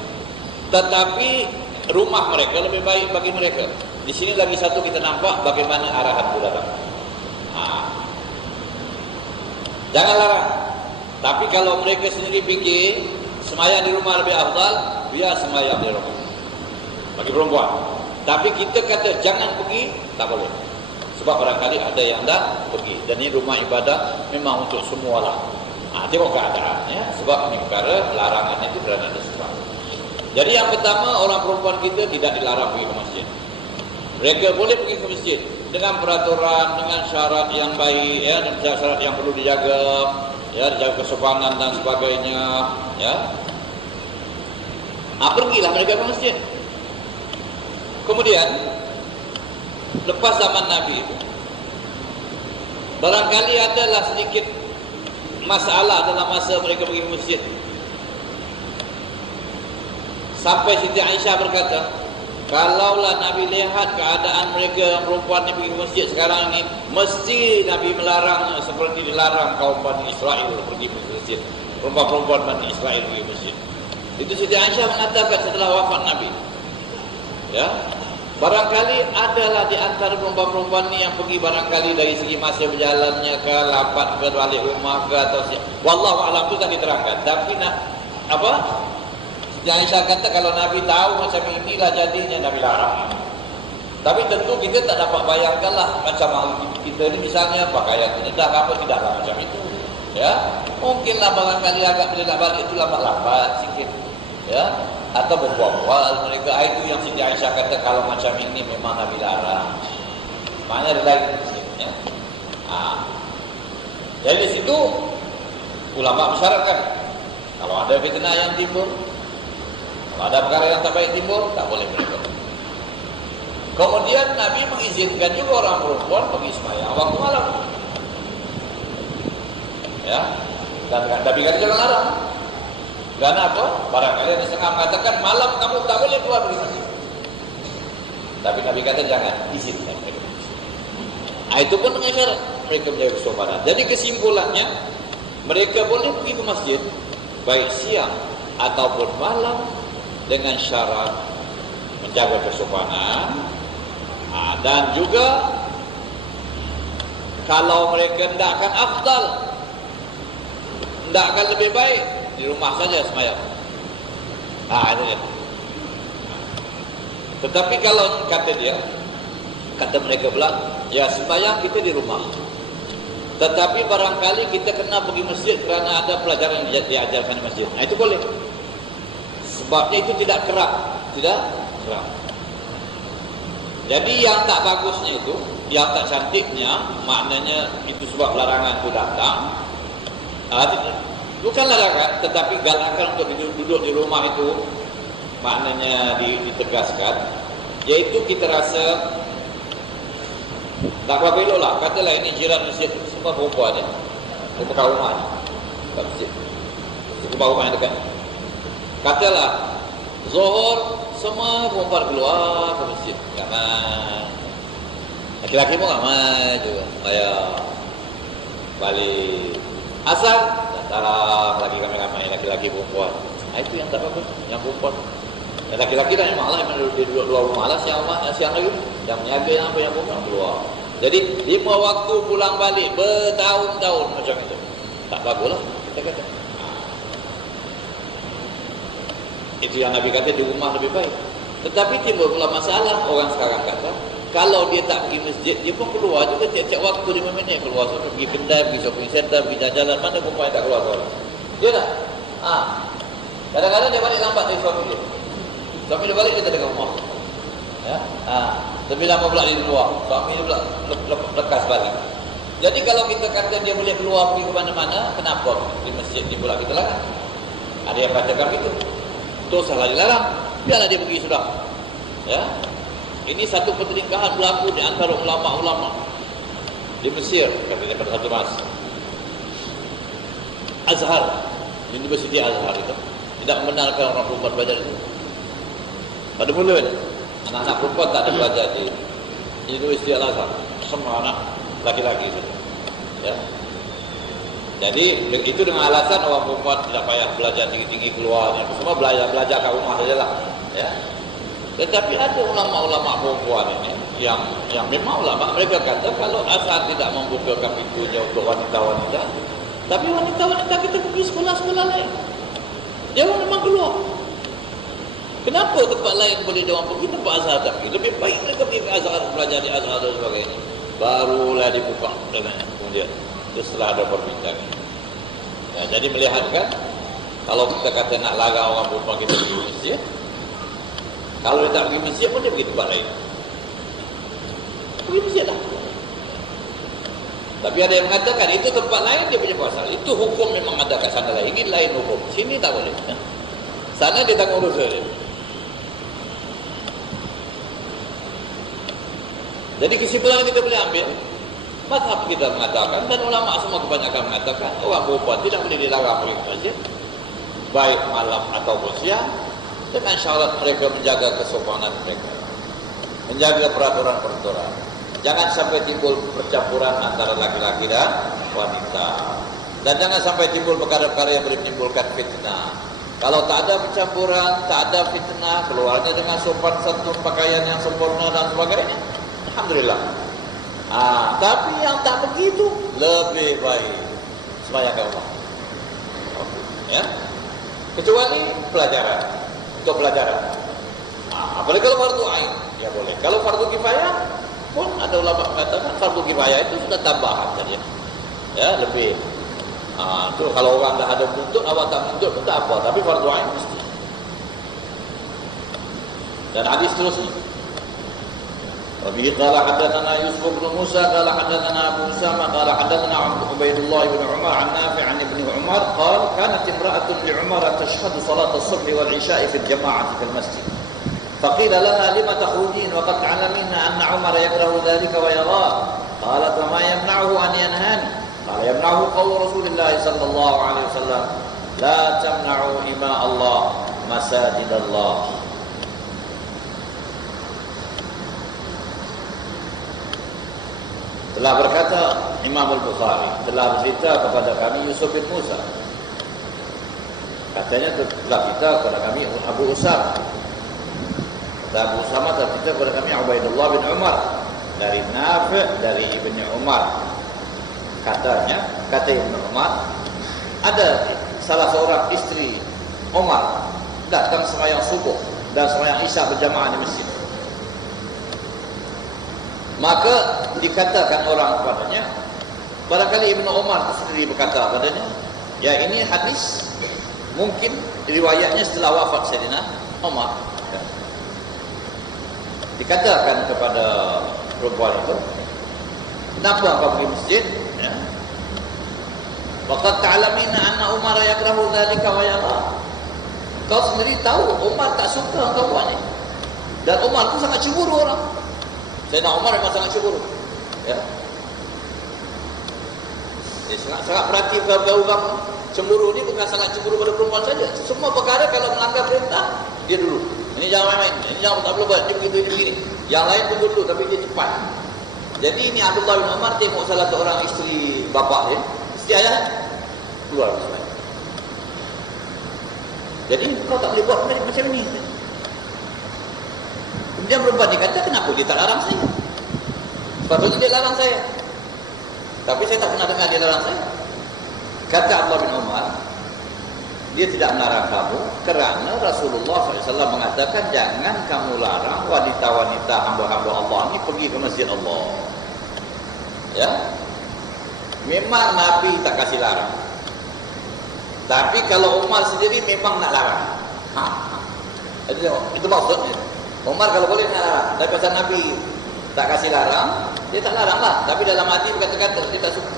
Tetapi rumah mereka lebih baik bagi mereka. Di sini lagi satu kita nampak bagaimana arahan itu datang. Jangan larang. Tapi kalau mereka sendiri fikir semayang di rumah lebih afdal, biar semayang di rumah bagi perempuan. Tapi kita kata jangan pergi, tak boleh. Sebab barangkali ada yang dah pergi. Dan ini rumah ibadah memang untuk semualah. Tengok keadaannya. Sebab ini perkara larangan itu kerana ada sebab. Jadi yang pertama, orang perempuan kita tidak dilarang pergi ke masjid. Mereka boleh pergi ke masjid dengan peraturan, dengan syarat yang baik, ya, dan syarat yang perlu dijaga, ya, dijaga kesopanan dan sebagainya, ya. Pergilah mereka ke masjid. Kemudian lepas zaman Nabi itu, barangkali adalah sedikit masalah dalam masa mereka pergi ke masjid. Sampai Siti Aisyah berkata, kalaulah Nabi lihat keadaan mereka perempuan ni pergi ke masjid sekarang ini, mesti Nabi melarang seperti dilarang kaum Bani Israel pergi ke masjid. Perempuan-perempuan Bani Israel pergi ke masjid. Itu Siti Aisyah mengatakan setelah wafat Nabi. Ya, barangkali adalah di antara perempuan-perempuan ni yang pergi barangkali dari segi masa berjalannya ke, lambat ke, balik rumah ke, atau wallahu a'lam, itu tak diterangkan. Tapi yang Aisyah kata kalau Nabi tahu macam inilah jadinya, Nabi larang. Tapi tentu kita tak dapat bayangkanlah macam kita ni misalnya pakaian tidak apa, tidaklah macam itu. Ya, mungkinlah barangkali agak bila nak balik itu lambat-lambat sikit. Ya, atau berbual-bual mereka. Itu yang Siti Aisyah kata kalau macam ini memang Nabi larang. Mana ada lain ya. Jadi di situ ulama mensyaratkan kalau ada fitnah yang timbul, kalau ada perkara yang tak baik timbul, tak boleh mereka. Kemudian Nabi mengizinkan juga orang perempuan pergi sembahyang waktu malam. Ya, dan Nabi kata jangan larang. Kerana apa? Barangkali ada setengah mengatakan malam kamu tak boleh keluar pergi masjid. Tapi Nabi kata jangan, izinkan mereka. Itu pun dengan syarat mereka menjaga kesopanan. Jadi kesimpulannya, mereka boleh pergi ke masjid baik siang ataupun malam dengan syarat menjaga kesopanan, dan juga kalau mereka hendakkan afdal, hendakkan lebih baik, di rumah saja sembahyang. Itu dia. Tetapi kalau kata mereka pula, ya sembahyang kita di rumah, tetapi barangkali kita kena pergi masjid kerana ada pelajaran yang diajarkan di masjid. Itu boleh. Sebabnya itu tidak kerap. Jadi yang tak bagusnya itu, yang tak cantiknya, maknanya itu sebab larangan itu datang. Bukan larangan, tetapi galakan untuk duduk di rumah itu, maknanya ditegaskan, yaitu kita rasa tak berapa elok lah. Katalah ini jiran masjid semua perempuan ni, bukan rumah ni, bukan masjid, rumah yang dekat. Katalah Zuhur semua perempuan keluar ke masjid, ramai. Laki-laki pun ramai juga. Balik asal datang lagi ramai-ramai laki-laki perempuan. Itu yang tak bagus, yang perempuan. Yang laki-laki dah memang lah, dia duduk luar rumah lah siang lagi. Yang menjaga yang perempuan keluar. Jadi 5 waktu pulang balik bertahun-tahun macam itu. Tak bagus lah kita kata. Itu yang Nabi kata di rumah lebih baik. Tetapi timbul pula masalah, orang sekarang kata kalau dia tak pergi masjid, dia pun keluar juga tiap-tiap waktu 5 minit keluar. So, pergi kedai, pergi shopping center, pergi jalan-jalan, mana perempuan yang tak keluar seorang? Dia tak? Kadang-kadang dia balik lambat dari suami dia. Suami dia balik, dia tak dekat rumah. Lebih lama pula di luar. Suami dia pula lekas balik. Jadi kalau kita kata dia boleh keluar pergi ke mana-mana, kenapa di masjid ni pula kita larang? Ada yang katakan begitu. Itu salah dilarang. Biarlah dia pergi sudah. Ini satu pertelingkahan berlaku di antara ulama-ulama di Mesir, katanya pada satu masa. Azhar, Universiti Azhar itu tidak membenarkan orang perempuan belajar itu. Pada mulanya anak-anak perempuan tak ada belajar di Universiti Azhar, semua anak laki-laki saja. Jadi itu dengan alasan orang perempuan tidak payah belajar tinggi-tinggi keluar, semua belajar kat rumah sajalah. Tetapi ada ulama-ulama perempuan ini yang memang ulama, mereka kata kalau asal tidak membukakan pintunya untuk wanita-wanita, tapi wanita-wanita kita pergi sekolah-sekolah lain, jangan memang keluar. Kenapa tempat lain boleh dia orang pergi, tempat Azhar tak pergi? Lebih baik mereka pergi ke Azhar, belajar di Azhar dan sebagainya. Barulah dibuka kemudian setelah ada perbincangan. Jadi melihatkan, kalau kita kata nak larang orang perempuan kita pergi masjid, kalau dia tak pergi masjid pun dia pergi tempat lain. Pergi masjid lah. Tapi ada yang mengatakan itu tempat lain dia punya pasal. Itu hukum memang ada kat sana lah. Ini lain hukum. Sini tak boleh. Sana dia tanggung dosa dia. Jadi kesimpulan kita boleh ambil, mazhab kita mengatakan dan ulama semua kebanyakan mengatakan orang perempuan tidak boleh dilarang pergi ke masjid, baik malam ataupun siang, dengan syarat mereka menjaga kesopanan mereka, menjaga peraturan-peraturan. Jangan sampai timbul percampuran antara laki-laki dan wanita, dan jangan sampai timbul perkara-perkara yang boleh menimbulkan fitnah. Kalau tak ada percampuran, tak ada fitnah, keluarnya dengan sopan santun, pakaian yang sempurna dan sebagainya, alhamdulillah. Tapi yang tak begitu lebih baik sembahyang ke rumah. Kecuali pelajaran. Untuk pelajaran. Apalagi kalau fardu ain, ya boleh. Kalau fardu kifayah pun ada ulama mengatakan fardu kifayah itu sudah tambahan saja. Lebih. Itu kalau orang dah ada buntut, awak tak buntut pun tak apa, tapi fardu ain mesti. Dan hadis terusnya. Wabihi qala hadatsana Yusuf bin Musa qala hadatsana Abu Usama qala hadatsana Ubaidullah bin Umar an Nafi' an Ibn Umar qala kanat imra'atun li Umar tashhadu salat as-subh wal 'isha'i fi al-jama'ah fi al-masjid faqila laha lima takhrujin wa qad ta'lamina anna Umar yakrahu dhalika wa yarah qalat wa ma yamna'uhu an yanhani qala yamna'uhu qawlu Rasulillah sallallahu alaihi wasallam la tamna'u ima Allah masajid Allah. Telah berkata Imam Al-Bukhari, telah bercerita kepada kami Yusuf bin Musa. Katanya telah kita kepada kami Abu Usama. Kata Abu Usama telah kita kepada kami Ubaidullah bin Umar. Dari Nafi' dari Ibnu Umar. Katanya, kata Ibnu Umar, ada salah seorang istri Umar datang sembahyang subuh dan sembahyang isya berjamaah di masjid. Maka dikatakan orang kepadanya, barangkali Ibnu Umar sendiri berkata padanya, ya ini hadis mungkin riwayatnya setelah wafat Sayyidina Umar. Dikatakan kepada perempuan itu, kenapa engkau pergi masjid? Ya. Waqad ta'lamina anna Umar yakrahu dzalika wa yara. Kau sendiri tahu Umar tak suka engkau buat ni. Dan Umar tu sangat cemburu orang. Sayyidina Umar memang sangat cemburu. Ya. Dia sangat perhati pergaulan. Cemburu ni bukan sangat cemburu pada perempuan saja. Semua perkara kalau melanggar perintah, dia dulu. Ini jangan main-main. Ini jangan tak boleh buat. Dia begitu, dia begini. Yang lain tunggu dulu, tapi dia cepat. Jadi ini Abdullah bin Umar tengok salah seorang isteri bapa dia, isteri ayah, keluar semua. Jadi kau tak boleh buat macam ni. Kemudian perempuan dia kata, kenapa dia tak larang saya? Sepatutnya dia larang saya. Tapi saya tak pernah dengar dia larang saya. Kata Abdullah bin Umar, dia tidak melarang kamu kerana Rasulullah SAW mengatakan jangan kamu larang wanita-wanita hamba-hamba Allah ni pergi ke masjid Allah. Ya, memang Nabi tak kasih larang. Tapi kalau Umar sendiri memang nak larang. Itu maksudnya. Umar kalau boleh nak larang. Tapi pasal Nabi tak kasih larang, dia tak larang lah. Tapi dalam hati berkata-kata dia tak suka.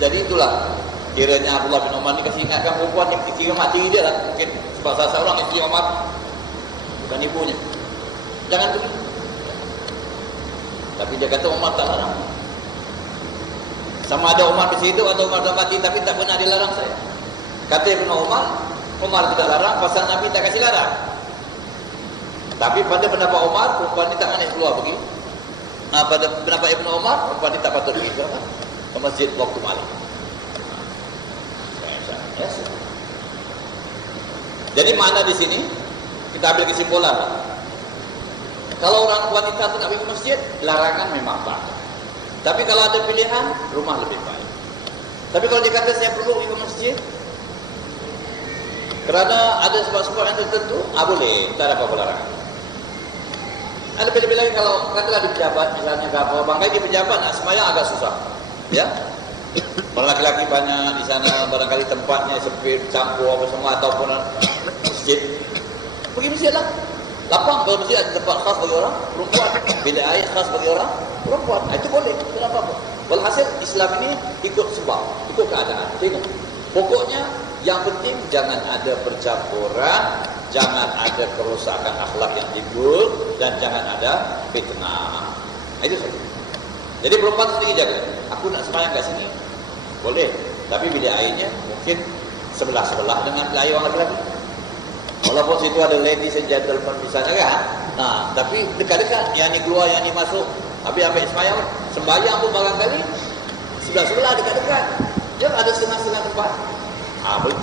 Jadi itulah kiranya Abdullah bin Umar ni kasih ingatkan perempuan yang kira mati dia lah. Mungkin sebab salah seorang isteri Umar, bukan ibunya. Jangan pergi. Tapi dia kata Umar tak larang. Sama ada Umar masih hidup atau Umar dah mati, tapi tak pernah dilarang saya. Kata Ibn Umar, Umar tidak larang pasal Nabi tak kasih larang. Tapi pada pendapat Umar, perempuan ni tak manis keluar pergi. Pada pendapat Ibn Umar, perempuan ni tak patut pergi ke masjid waktu malam. Yes. Jadi makna di sini kita ambil kesimpulan. Kalau orang wanita tu nak pergi ke masjid, larangan memang tak. Tapi kalau ada pilihan, rumah lebih baik. Tapi kalau dia kata saya perlu pergi ke masjid kerana ada sebab-sebab yang tertentu, boleh, tak ada apa-apa larangan. Ada bila-bila kalau katalah di pejabat misalnya ke apa, bangkai di pejabat nak sembahyang agak susah. Ya. Para laki-laki banyak di sana, barangkali tempatnya sempit, campur apa semua ataupun masjid. Pergi masjid lah. Lapang kalau masjid ada tempat khas bagi orang perempuan, bilik air khas bagi orang perempuan. Itu boleh. Kenapa apa? Walhasil Islam ini ikut sebab, ikut keadaan. Tengok. Pokoknya yang penting jangan ada percampuran, jangan ada kerosakan akhlak yang timbul dan jangan ada fitnah. Itu saja. Jadi perempuan sendiri jaga. Aku nak sembahyang kat sini, boleh. Tapi bilik airnya mungkin sebelah-sebelah dengan bilik air orang lelaki. Walaupun situ ada ladies and gentlemen misalnya kan. Tapi dekat-dekat, yang ni keluar, yang ni masuk. Habis ambil sembahyang pun barangkali sebelah-sebelah dekat-dekat. Dia ada setengah-setengah tempat.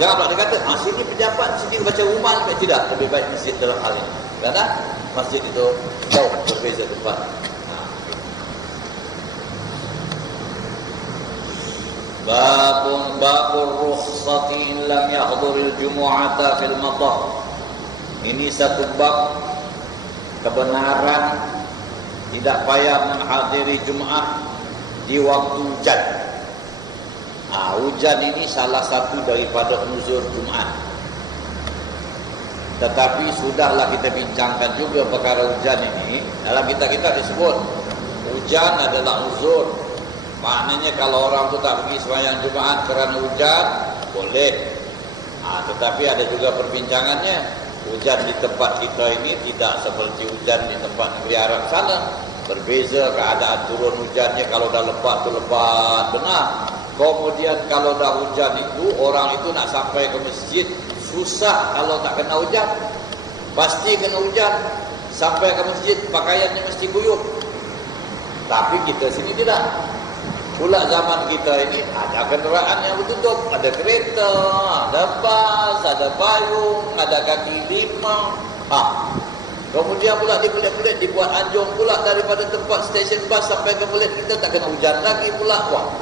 Jangan pula dia kata, sini pejabat, sini baca rumah, tidak. Lebih baik masjid dalam hal ini. Kerana masjid itu jauh berbeza tempat. Babur rukhsati in lam yahduril jumu'ata fil matar. Ini satu bab kebenaran tidak payah menghadiri Jumaat di waktu hujan. Hujan ini salah satu daripada uzur Jumaat. Tetapi sudahlah kita bincangkan juga perkara hujan ini. Dalam kita disebut hujan adalah uzur. Maknanya kalau orang tu tak pergi sembahyang Jumaat kerana hujan, boleh. Tetapi ada juga perbincangannya. Hujan di tempat kita ini tidak seperti hujan di tempat negeri Arab sana. Berbeza keadaan turun hujannya. Kalau dah lebat tu lebat, benar. Kemudian kalau dah hujan itu, orang itu nak sampai ke masjid susah kalau tak kena hujan. Pasti kena hujan. Sampai ke masjid pakaiannya mesti guyup. Tapi kita sini tidak. Pula zaman kita ini ada kenderaan yang bertutup, ada kereta, ada bas, ada payung, ada kaki lima. Kemudian pula di Pelik-Pelik dibuat anjung pula daripada tempat stesen bas sampai ke Pelik, kita tak kena hujan lagi pula. Wah,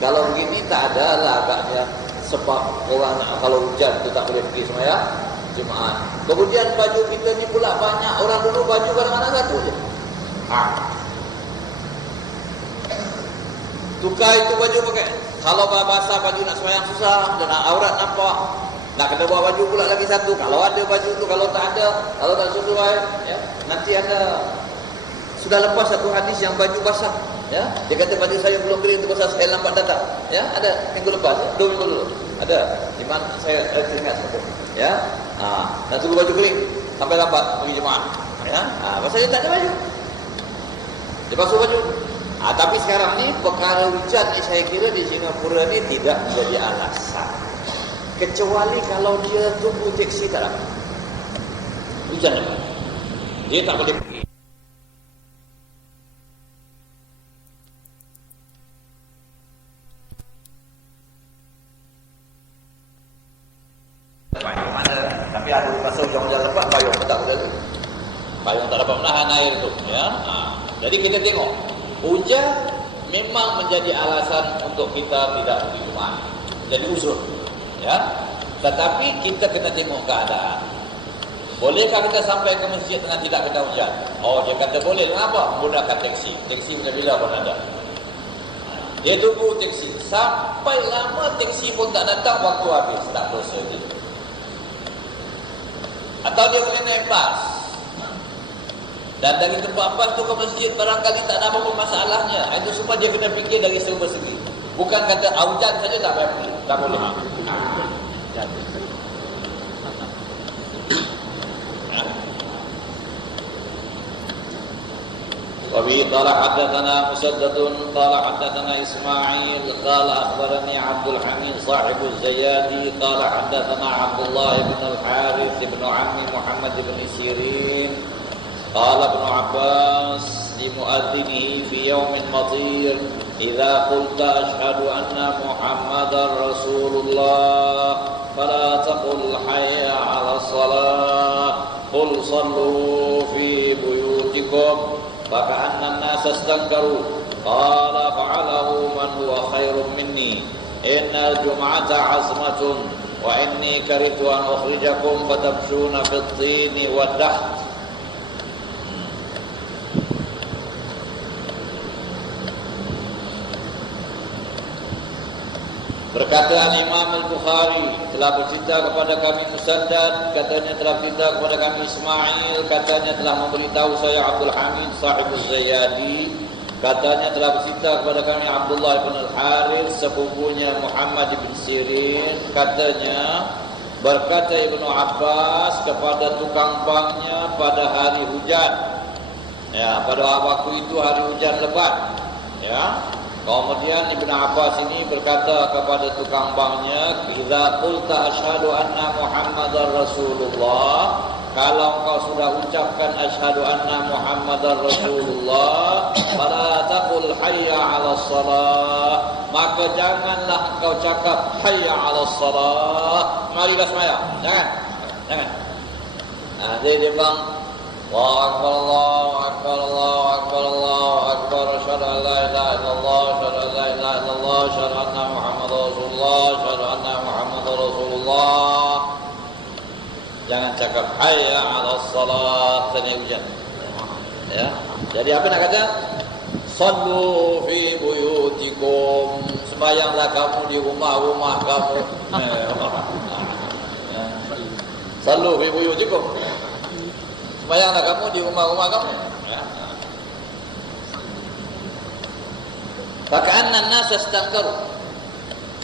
kalau begini tak ada lah agaknya sebab orang kalau hujan tu tak boleh pergi sembahyang Jumaat. Kemudian baju kita ni pula banyak, orang dulu baju kadang-kadang satu je. Tukar itu baju pakai. Kalau basah baju nak sembahyang susah dan aurat nampak. Nak kena bawa baju pula lagi satu. Kalau ada baju tu, kalau tak ada, kalau tak sesuai, ya, nanti ada. Sudah lepas satu hadis yang baju basah, ya. Dia kata baju saya belum kering tu basah, saya lambat datang. Ya, ada minggu lepas, ya? 2 minggu dulu. Ada. Di mana saya ingat satu. Ya. Dan tunggu baju kering sampai lambat pergi jemaah. Ya. Pasal dia tak ada baju. Dia basuh baju. Tapi sekarang ni perkara hujan ni saya kira di Singapura ni tidak menjadi alasan. Kecuali kalau dia tunggu teksi tak dapat. Hujan dapat. Dia tak boleh pergi. Payung mana? Tapi ada masa hujan-hujan lebat, payung tak boleh lagi. Payung tak dapat menahan air tu. Ya. Jadi kita tengok. Hujan memang menjadi alasan untuk kita tidak pergi Jumaat. Jadi uzur. Ya. Tetapi kita kena tengok keadaan. Bolehkah kita sampai ke masjid dengan tidak kena hujan? Oh, dia kata boleh. Kenapa? Menggunakan teksi. Teksi bila-bila pun ada. Dia tunggu teksi. Sampai lama teksi pun tak datang, waktu habis. Tak dosa dia. Atau dia boleh naik bas. Dan dari tempat bas tu ke masjid barangkali tak ada apa-apa masalahnya. Itu semua dia kena fikir dari serba segi. Bukan kata hujan saja tak payah pergi. Tak boleh. وبه قال حدثنا مسدد قال حدثنا إسماعيل قال أخبرني عبد الحميد صاحب الزيادي قال حدثنا عبد الله بن الحارث بن عم محمد بن سيرين قال ابن عباس لمؤذنه في يوم مطير إذا قلت أشهد أن محمدا رسول الله فلا تقل حي على الصلاة قل صلوا في بيوتكم فكأن الناس استنكروا قال فعله من هو خير مني إن الجمعة عزمة وإني كرهت أن أخرجكم فتمشون في الطين والدحت. Berkata Imam Al-Bukhari telah bercerita kepada kami Musaddad, katanya telah bercerita kepada kami Ismail, katanya telah memberitahu saya Abdul Hamid Sahibul Zayadi, katanya telah bercerita kepada kami Abdullah bin Al-Harith sepupunya Muhammad bin Sirin, katanya berkata Ibnu Abbas kepada tukang banknya pada hari hujan. Ya, pada waktu itu hari hujan lebat. Ya. Kemudian Ibn Abbas ini berkata kepada tukang banknya, "Idza qulta asyhadu anna Muhammadar Rasulullah," kalau kau sudah ucapkan asyhadu anna Muhammadar Rasulullah, fala taqul hayya 'alas shalah, maka janganlah engkau cakap hayya 'alas shalah, marilah sembahyang. Jangan. Dia bilang Allahu Akbar, Allahu Akbar, Allahu Akbar, Allahu Akbar, asyhadu an la ilaha illallah, asyhadu an la ilaha illallah, asyhadu anna Muhammadar Rasulullah, asyhadu anna Muhammadar Rasulullah. Jangan cakap hayya 'alas shalah, tadi hujan. Ya. Jadi apa nak kata? Sallu fi buyutikum, sembahyanglah kamu di rumah-rumah kamu. Sallu fi buyutikum. Sembahyanglah kamu di rumah-rumah kamu. Faka'anna an-nas istangkaru.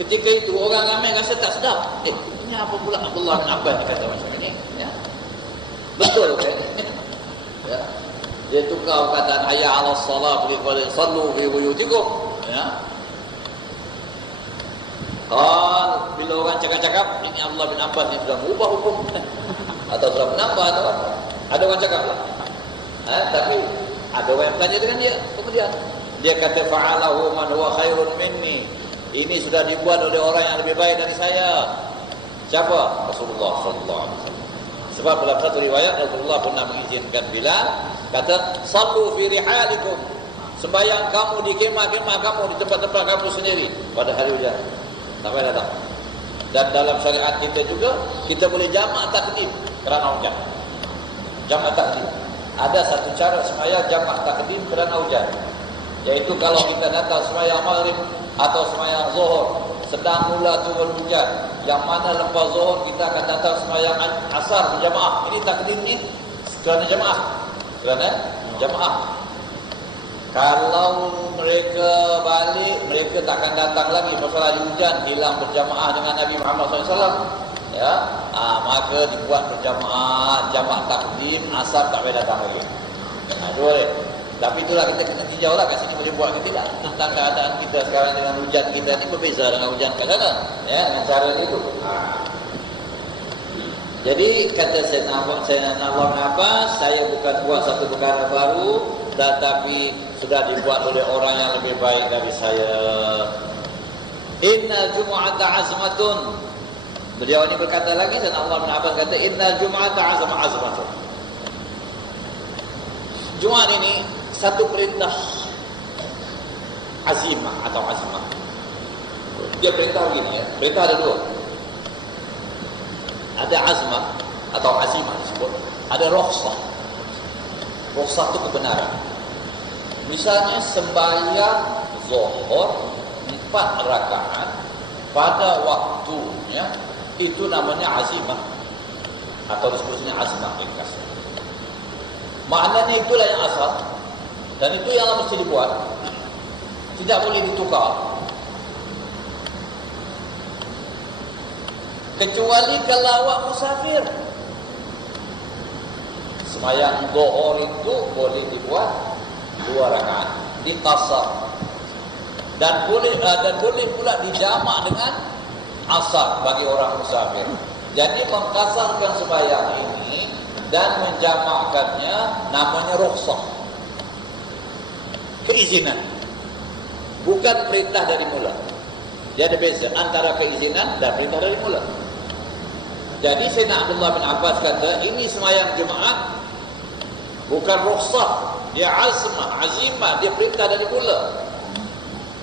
Ketika itu orang ramai rasa tak sedap. Ini apa pula Abdullah bin Abbas kata macam ini? Ya. Betul kan? Ya. Dia tukar perkataan hayya 'alas shalah kepada sallu fi buyutikum. Ya. Bila orang cakap-cakap ini Abdullah bin Abbas ni sudah berubah hukum atau sudah menambah atau apa? Ada orang cakap lah. Tapi ada orang yang bertanya dengan dia. Kemudian Dia kata fa'alahu man huwa khairun minni. Ini sudah dibuat oleh orang yang lebih baik dari saya. Siapa? Rasulullah sallallahu alaihi wasallam. Sebab dalam satu riwayat Rasulullah pernah mengizinkan Bilal, kata sallu fi rihalikum, sembahyang kamu di kemah-kemah kamu, di tempat-tempat kamu sendiri pada hari hujan sampai datang. Dan dalam syariat kita juga, kita boleh jamak takdim kerana hujan. Jamak takdim. Ada satu cara sembahyang jamak takdim kerana hujan, iaitu kalau kita datang sembahyang maghrib atau sembahyang zuhur sedang mula turun hujan, yang mana lepas zuhur kita akan datang sembahyang asar berjamaah. Ini takdimnya kerana jamaah. Kerana jamaah. Kalau mereka balik, mereka tak akan datang lagi pasal hari hujan, hilang berjamaah dengan Nabi Muhammad SAW. Ya, maka dibuat berjamaah, jamak takdim, asar tak boleh datang lagi. Boleh. Tapi itulah kita kena tinjau lah kat sini boleh buat ke tidak. Tentang keadaan kita sekarang dengan hujan kita ni berbeza dengan hujan kat sana. Ya, dengan cara itu. Jadi kata Sayyidina Abbas, saya bukan buat satu perkara baru, tetapi sudah dibuat oleh orang yang lebih baik dari saya. Innal jumu'ata azmatun. Beliau ini berkata lagi, dan Allah Abbas kata innal jumu'ata azmatun. Jumat ini satu perintah azimah atau azimah. Dia perintah begini ya. Perintah ada dua. Ada azmah atau azimah disebut. Ada rukhsah. Rukhsah itu kebenaran. Misalnya sembahyang zuhur 4 rakaat pada waktunya, itu namanya azimah atau disebutnya azmah ringkas. Maknanya itulah yang asal, dan itu yang mesti dibuat. Tidak boleh ditukar. Kecuali kalau awak musafir. Sembahyang zuhur itu boleh dibuat 2 rakaat, diqasar. Dan boleh pula dijamak dengan asar bagi orang musafir. Jadi mengkasarkan sembahyang ini dan menjamakkannya namanya rukhsah. Keizinan. Bukan perintah dari mula. Dia ada beza antara keizinan dan perintah dari mula. Jadi Sayyidina Abdullah bin Abbas kata, ini sembahyang jemaah bukan rukhsah, dia azimah, dia perintah dari mula.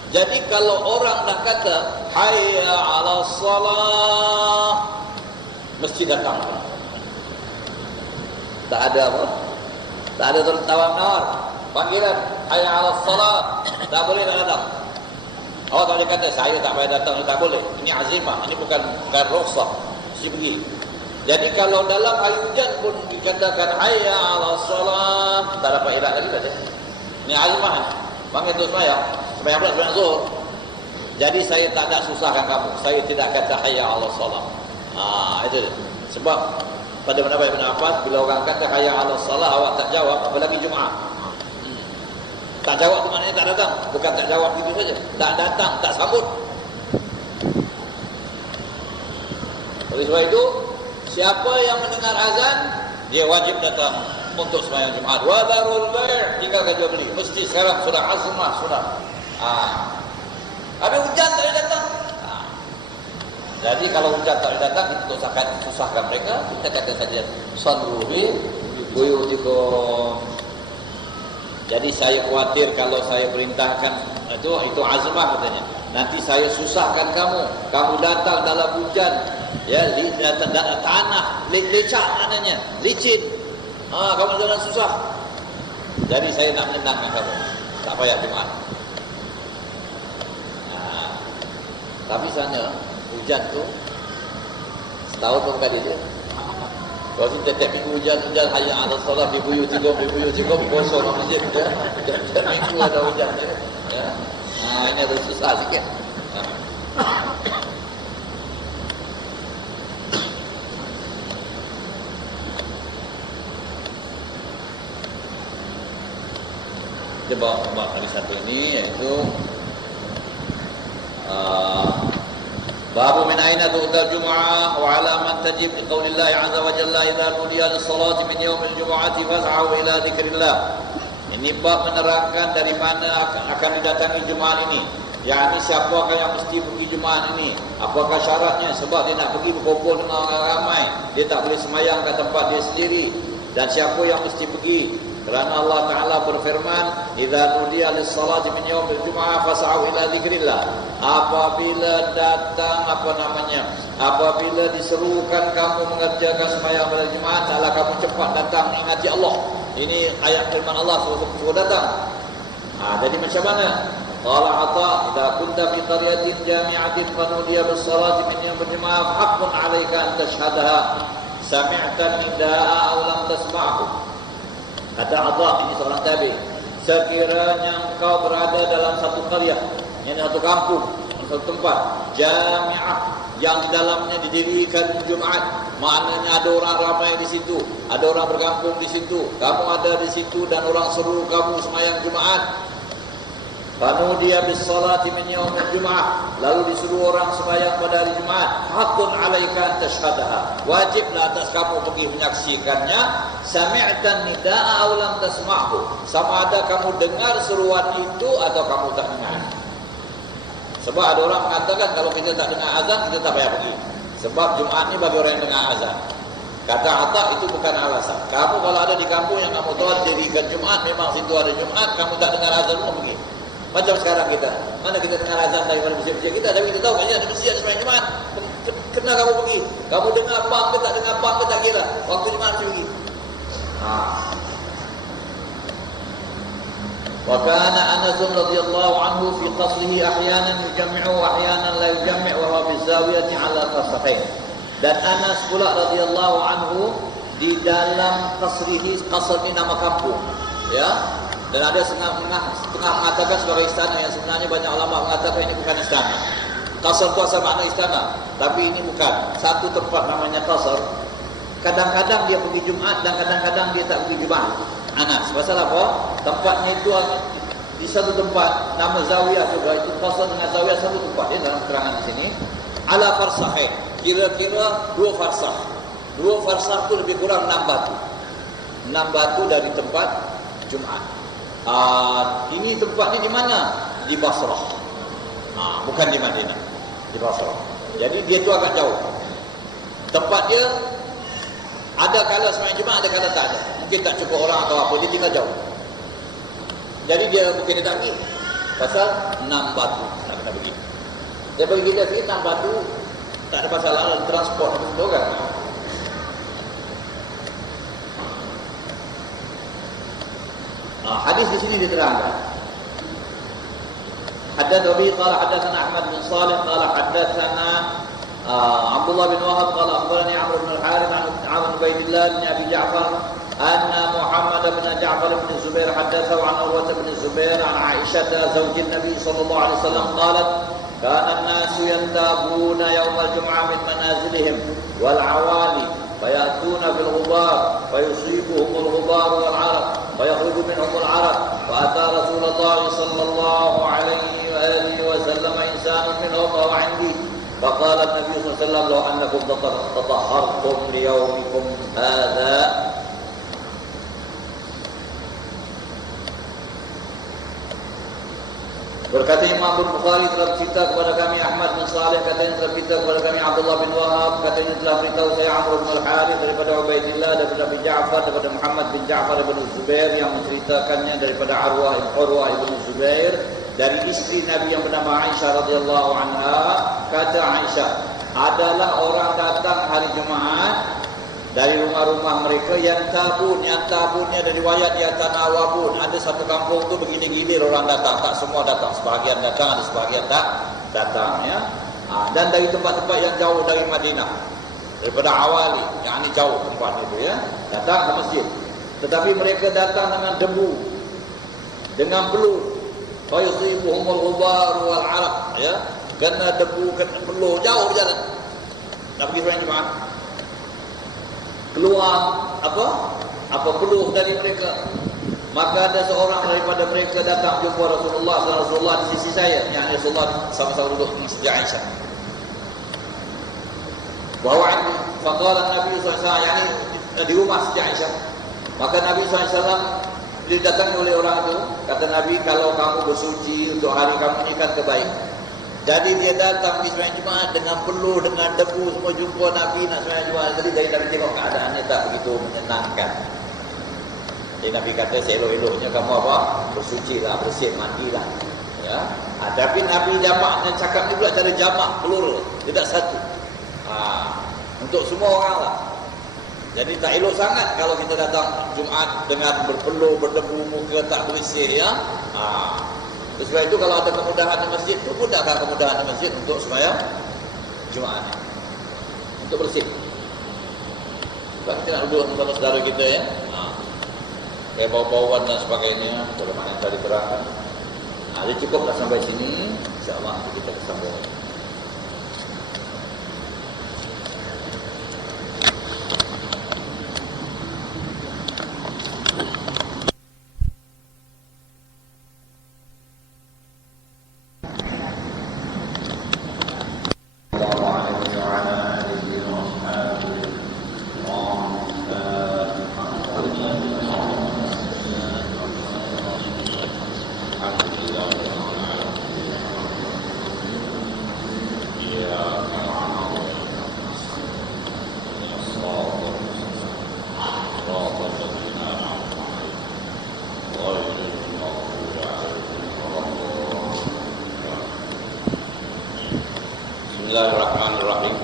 Jadi kalau orang dah kata hayya 'ala shalah, mesti datang. Tak ada apa? Tak ada tawar-menawar. Panggilan hayya 'ala shalah, tak boleh nak datang. Awak tak boleh kata saya tak payah datang, tak boleh. Ini azimah, ini bukan rukhsah. Mesti pergi. Jadi kalau dalam hari hujan pun dikatakan hayya 'ala shalah, tak dapat elak lagi dah. Ini azimah. Panggil tu sembahyang pula sembahyang zuhur. Jadi saya tak nak susahkan kamu. Saya tidak kata hayya 'ala shalah. Itu dia. Sebab pada pendapat Ibn Abbas, bila orang kata hayya 'ala shalah awak tak jawab, apalagi Jumaat. Tak jawab tu maknanya tak datang. Bukan tak jawab gitu saja. Tak datang, tak sambut. Oleh sebab itu, siapa yang mendengar azan, dia wajib datang untuk sembahyang Jumaat. Wa darul bai', tinggalkan jual beli. Mesti sekarang sudah azmah, sudah. Habis hujan tak boleh datang. Jadi kalau hujan tak boleh datang, kita susahkan mereka. Kita kata saja sallu bi buyutikum. Jadi saya khawatir kalau saya perintahkan itu azmah katanya. Nanti saya susahkan kamu. Kamu datang dalam hujan, ya, tanah lecak maknanya, licin. Kamu jangan susah. Jadi saya nak menenangkan kamu. Tak payah Jumaat. Tapi sana hujan tu setahun berapa kali je. Kalau kita tiap minggu hujan hayya 'ala shalah di buyutikum kosong masjid ya. Tiap minggu ada hujan ya. Ini ada susah sikit. Kita bawa lagi satu ini, iaitu Babu min aina tu'tal jum'ah wa 'ala man tajib li qaulillahi 'azza wa jalla idza nudiya lis-salati min yaumil jum'ati fas'au ila dzikrillah. Ini bab menerangkan dari mana akan didatangi Jumaat ini. Yang siapakah yang mesti pergi Jumaat ini? Apakah syaratnya? Sebab dia nak pergi berkumpul dengan orang ramai, dia tak boleh semayang kat tempat dia sendiri. Dan siapa yang mesti pergi? Kerana Allah Ta'ala berfirman, "Idza nudiya lis-salati min yaumil jum'ah fas'au ila dzikrillah." Apabila datang apabila diserukan kamu mengerjakan sembahyang pada Jumaat, hendaklah kamu cepat datang mengingati Allah. Ini ayat firman Allah suruh datang. Jadi macam mana? Qala Atha, "Idza kunta fi qaryatin jami'atin fanudiya bis-salati min yaumil jum'ah fahaqqun 'alaika an tashhadaha. Sami'ta nidaa aw lam tasma'hu." Kata Atha, ini seorang tabi, sekiranya engkau berada dalam satu qaryah, ini satu kampung, satu tempat jami'ah yang di dalamnya didirikan Jumaat, maknanya ada orang ramai di situ, ada orang berkampung di situ, kamu ada di situ dan orang seru kamu sembahyang Jumaat. Fanudiya bis-salati min yaumil jum'ah, lalu disuruh orang sembahyang pada hari Jumaat, haqqun 'alaika an tashhadaha, wajiblah atas kamu pergi menyaksikannya. Sami'tan nidaa aw lam tasma'hu, sama ada kamu dengar seruan itu atau kamu tak dengar. Sebab ada orang mengatakan kalau kita tak dengar azan kita tak payah pergi, sebab Jumaat ni bagi orang yang dengar azan. Kata Atha, itu bukan alasan. Kamu kalau ada di kampung yang kamu tahu didirikan Jumaat, memang situ ada Jumaat, kamu tak dengar azan pun pergi. Macam sekarang kita, mana kita dengar azan daripada masjid-masjid kita, tapi kita tahu katanya ada masjid sembahyang Jumaat. Kena kamu pergi. Kamu dengar bang ke tak dengar bang ke tak kira. Waktu Jumaat mesti pergi. Wa kana Anas radhiyallahu anhu fi qasrihi ahyanan yujammi'u wa ahyanan la yujammi' wa huwa fi zawiyati ala qasrain. Dan Anas pula radhiyallahu anhu di dalam qasrihi, qasr ni nama kampung, ya. Dan ada setengah mengatakan sebagai istana, yang sebenarnya banyak ulama mengatakan ini bukan istana. Qasr kuasa makna istana, tapi ini bukan. Satu tempat namanya qasr. Kadang-kadang dia pergi Jumaat dan kadang-kadang dia tak pergi Jumaat. Anas, pasal apa? Tempatnya itu di satu tempat, nama zawiyah juga, itu qasr dengan zawiyah satu tempat. Dalam keterangan di sini, ala farsakh, kira-kira 2 farsakh. 2 farsakh itu lebih kurang 6 batu. 6 batu dari tempat Jumaat. Ini tempatnya di mana? Di Basrah. Bukan di Madinah, di Basrah. Jadi dia tu agak jauh. Tempat dia ada kala sembahyang Jumaat, ada kala tak ada. Mungkin tak cukup orang atau apa, dia tinggal jauh. Jadi dia mungkin dia tak pergi. Pasal 6 batu tak kena pergi. Dia bagi kita sikit 6 batu, tak ada masalah transport itu kan. Hadis di sini diterangkan. Haddatsana Abi qala haddatsana Ahmad bin Salih qala haddatsana Abdullah bin Wahab qala akhbarani Amr bin al-Harith an Ubaydillah bin Abi Ja'far anna Muhammad bin Ja'far bin Zubair haddatsahu an Urwah bin Zubair an Aisyah zawj Nabi sallallahu alaihi wasallam qalat kana an-nasu yantabuna yawm al-jum'ah min manazilihim wal 'awali فيأتون بالغبار فيصيبهم الغبار والعرق فيخرج منهم العرق فأتى رسول الله صلى الله عليه وآله وسلم إنسان منهم وهو عندي فقال النبي صلى الله عليه وسلم لو أنكم تطهرتم ليومكم هذا. Berkata Imam Bukhari telah bercerita kepada kami Ahmad bin Salih, katanya telah bercerita kepada kami Abdullah bin Wahab, katanya telah beritahu saya Amr bin al-Harith daripada Ubaidillah, daripada Abi Ja'far, daripada Muhammad bin Ja'far bin Zubair yang menceritakannya daripada Urwah bin Zubair dari istri Nabi yang bernama Aisyah radhiyallahu anha. Kata Aisyah, adalah orang datang hari Jumaat dari rumah-rumah mereka yang tabunnya dari riwayat yang tanawabun. Ada satu kampung tu begini gilir orang datang, tak semua datang, sebahagian datang, ada sebahagian tak datang, ya. Dan dari tempat-tempat yang jauh dari Madinah, daripada Awali, yang ini jauh tempat itu, ya, datang ke masjid. Tetapi mereka datang dengan debu, dengan peluh, fa yusibuhumul ghubar wal 'araq, ya, kena debu, kena peluh, jauh berjalan nak pergi sembahyang Jumaat. Keluar apa peluh dari mereka. Maka ada seorang daripada mereka datang jumpa Rasulullah di sisi saya, yang Rasulullah sama-sama duduk di sisi Aisyah. Bahwa faqala Nabi SAW, yani di rumah sisi Aisyah. Maka Nabi SAW didatangi oleh orang itu, kata Nabi, kalau kamu bersuci untuk hari kamu ini kan kebaikan. Jadi dia datang di sembahyang Jumat dengan peluh, dengan debu, semua jumpa Nabi nak sembahyang Jumat. Jadi dari Nabi tengok keadaannya tak begitu menyenangkan. Jadi Nabi kata seelok-eloknya kamu apa? Bersuci lah, bersih, mandilah. Ya. Tapi Nabi jamaknya cakap ni pula cara jamak, plural, tidak satu. Untuk semua orang lah. Jadi tak elok sangat kalau kita datang Jumat dengan berpeluh, berdebu, muka tak bersih ya. Sebab itu kalau ada kemudahan di masjid, itu mudahkan kemudahan di masjid untuk sembahyang Jumat, untuk bersih. Sebab kita nak duduk dengan saudara kita ya, kayak bau-bauan dan sebagainya, kalau mana cari terangkan. Jadi cukuplah sampai sini, insyaAllah kita bersambung. Bismillahirrahmanirrahim.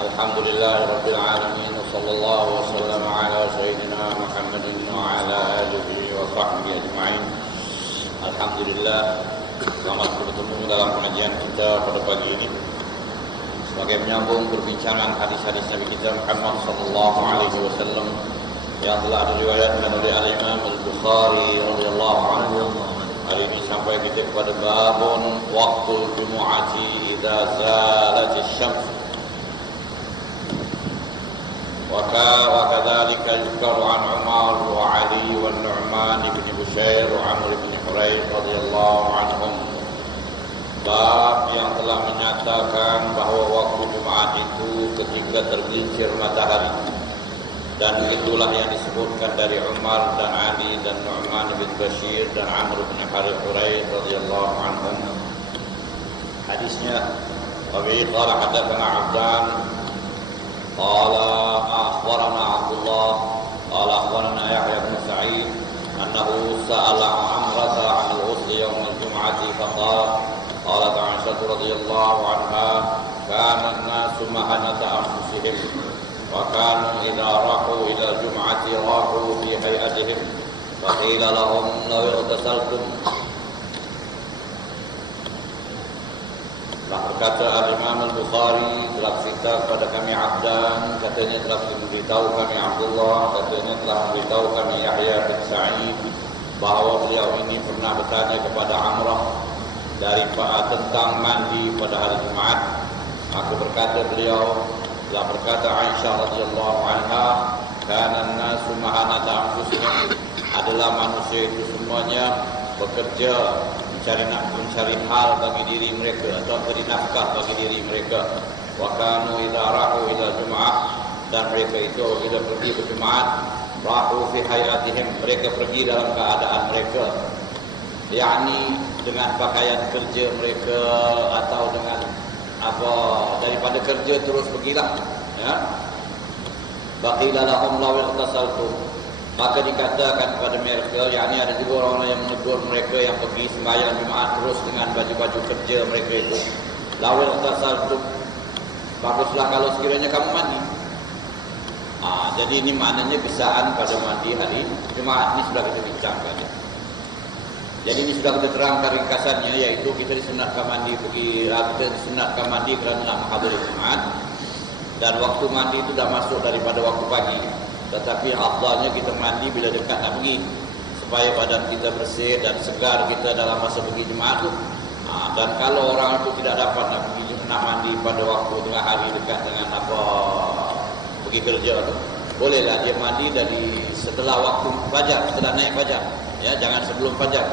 Alhamdulillahirabbil alamin wa sallallahu wa sallama ala sayyidina Muhammadin wa ala alihi wa sahbihi ajma'in. Alhamdulillah, selamat bertemu dalam pengajian kita pada pagi ini sebagai menyambung perbincangan hadis-hadis Nabi kita Muhammad sallallahu alaihi wasallam yang telah diriwayatkan oleh Al-Imam Al-Bukhari radhiyallahu anhu. Hari ini sampai kita kepada babun waktu Jumu'ati idza zalatis syams. Wa kadzalika yuzkaru an Umar wa Ali wa Nu'man ibn Bushair wa Amr ibn Hurayth radhiyallahu anhum. Bab yang telah menyatakan bahawa waktu Jumaat itu ketika tergelincir matahari. Dan itulah yang disebutkan dari Umar dan Ali dan Nu'man bin Bashir dan Amr bin Hurayth radhiyallahu anhum. Hadisnya, Abi qala hadatsana Abdan qala akhbarana Abdullah qala akhbarana Yahya bin Sa'id annahu sa'ala Amrata 'an al-ghusl yawm al-jum'ati faqala qalat 'Aisyah radhiyallahu anha kana an-nasu mahanata anfusihim وكانوا إذا راحوا إلى الجمعة راحوا في هيئتهم فقيل لهم لو اغتسلتم. Berkata Al-Imam Al-Bukhari telah cerita kepada kami Abdan, katanya telah memberitahu kami Abdullah, katanya telah memberitahu kami Yahya bin Sa'id bahawa beliau ini pernah bertanya kepada Amrah tentang mandi pada hari Jumaat. Maka berkata beliau, telah berkata Aisyah radhiyallahu anha, kana an-nasu mahanata anfusihim, adalah manusia itu semuanya bekerja mencari hal bagi diri mereka atau mencari nafkah bagi diri mereka. Wa kanu idza rahu ila Jum'ah, dan mereka itu bila pergi ke Jumaat, rahu fi hayatihim, mereka pergi dalam keadaan mereka, yakni dengan pakaian kerja mereka atau dengan daripada kerja terus pergilah ya. Baqila lahum law ightasaltum, maka dikatakan kepada mereka, yakni ada juga orang yang menegur mereka yang pergi sembahyang Jumaat terus dengan baju-baju kerja mereka itu, law ightasaltum, baguslah kalau sekiranya kamu mandi. Jadi ini maknanya kesaan pada mandi hari Jumaat. Ini sudah kita bincangkan ya. Jadi ini sudah kita terangkan ringkasannya, yaitu kita disunatkan mandi kerana nak menghadiri Jumaat, dan waktu mandi itu dah masuk daripada waktu pagi. Tetapi afdalnya kita mandi bila dekat nak pergi, supaya badan kita bersih dan segar kita dalam masa pergi Jumaat tu. Dan kalau orang itu tidak dapat nak mandi pada waktu tengah hari dekat dengan pergi kerja tu, bolehlah dia mandi dari setelah waktu fajar, setelah naik fajar ya, jangan sebelum fajar.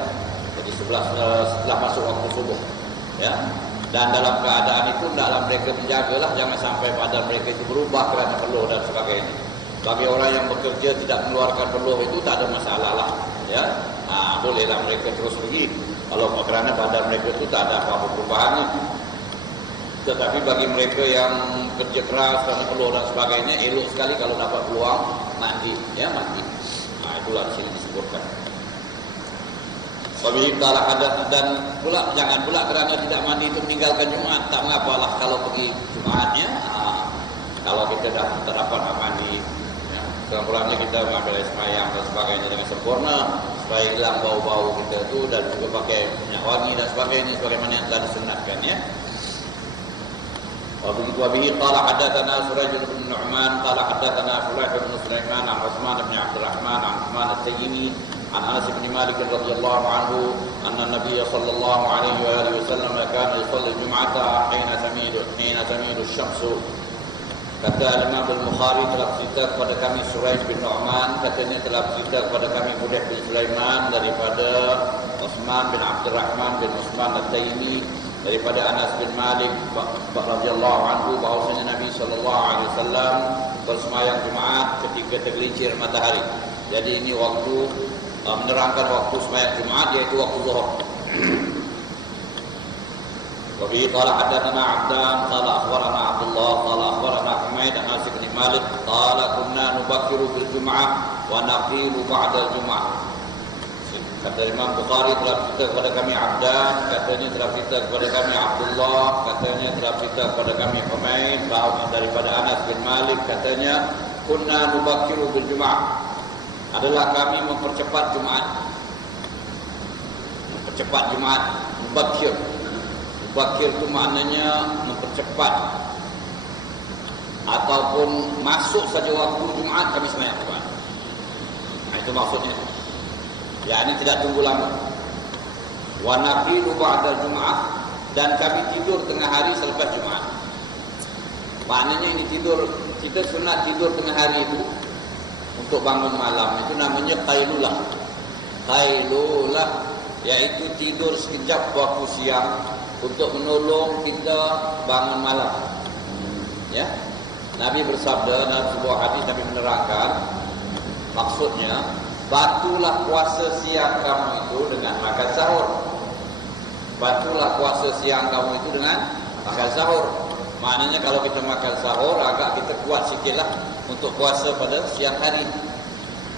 Jadi setelah masuk waktu subuh ya. Dan dalam keadaan itu hendaklah mereka menjagalah jangan sampai badan mereka itu berubah kerana peluh dan sebagainya. Bagi orang yang bekerja tidak mengeluarkan peluh itu tak ada masalah lah, ya. Bolehlah mereka terus pergi kalau kerana badan mereka itu tak ada apa-apa perubahannya. Tetapi bagi mereka yang kerja keras dan peluh dan sebagainya, elok sekali kalau dapat peluang mandi, ya mandi. Itulah di sini disebutkan. Wabihi qala hadatsana, dan pula jangan pula kerana tidak mandi itu meninggalkan Jumat. Tak mengapalah kalau pergi Jumatnya. Kalau kita dah terdapat mandi, ya, kurang-kurangnya kita mengambil air sembahyang dan sebagainya dengan sempurna supaya hilang bau-bau kita tu, dan juga pakai minyak wangi dan sebagainya sebagaimana yang telah disunatkan, ya. Wabihi qala hadatsana Suraj bin Nu'man qala hadatsana Fulayh bin Sulaiman an Utsman bin Abdurrahman an Utsman at-Tayyimi an Anas bin Malik radhiyallahu anhu anna Nabiy sallallahu alaihi wa alihi wasallam kana yusalli Jum'ata hina tamilu asy-syamsu. Kata Imam Al-Bukhari telah cerita kepada kami Suraj bin Nu'man, katanya telah cerita kepada kami Fulayh bin Sulaiman daripada Utsman bin Abdurrahman bin Utsman at-Tayyimi daripada Anas bin Malik radhiyallahu anhu bahwasanya Nabi sallallahu alaihi wasallam bersembahyang Jumaat ketika tergelincir matahari. Jadi ini waktu menerangkan waktu sembahyang Jumaat, yaitu waktu zuhur. Wa bi qala hadatsana Abdan qala akhbarana Abdullah qala akhbarana Humaid an Anas bin Malik qala kunna nubakkiru bil Jum'ah wa naqilu ba'da al-Jum'ah. Kata Imam Bukhari telah cerita kepada kami Abdan, katanya telah cerita kepada kami Abdullah, katanya telah cerita kepada kami Humaid daripada Anas bin Malik, katanya kunna nubakkiru bil Jum'ah, adalah kami mempercepat Jumaat. Mempercepat Jumaat, mubakkir. Mubakkir itu maknanya mempercepat ataupun masuk saja waktu Jumaat kami sembahyang Jumaat. Itu maksudnya. Ya, ini tidak tunggu lama. Wa naqilu ba'da Jum'ah, dan kami tidur tengah hari selepas Jumaat. Maknanya ini tidur, kita sunat tidur tengah hari itu untuk bangun malam, itu namanya qailulah. Qailulah yaitu tidur sekejap waktu siang untuk menolong kita bangun malam. Ya. Nabi bersabda dalam sebuah hadis, Nabi menerangkan maksudnya, batulah puasa siang kamu itu dengan makan sahur. Batulah puasa siang kamu itu dengan makan sahur. Maknanya kalau kita makan sahur, agak kita kuat sikitlah untuk puasa pada siang hari.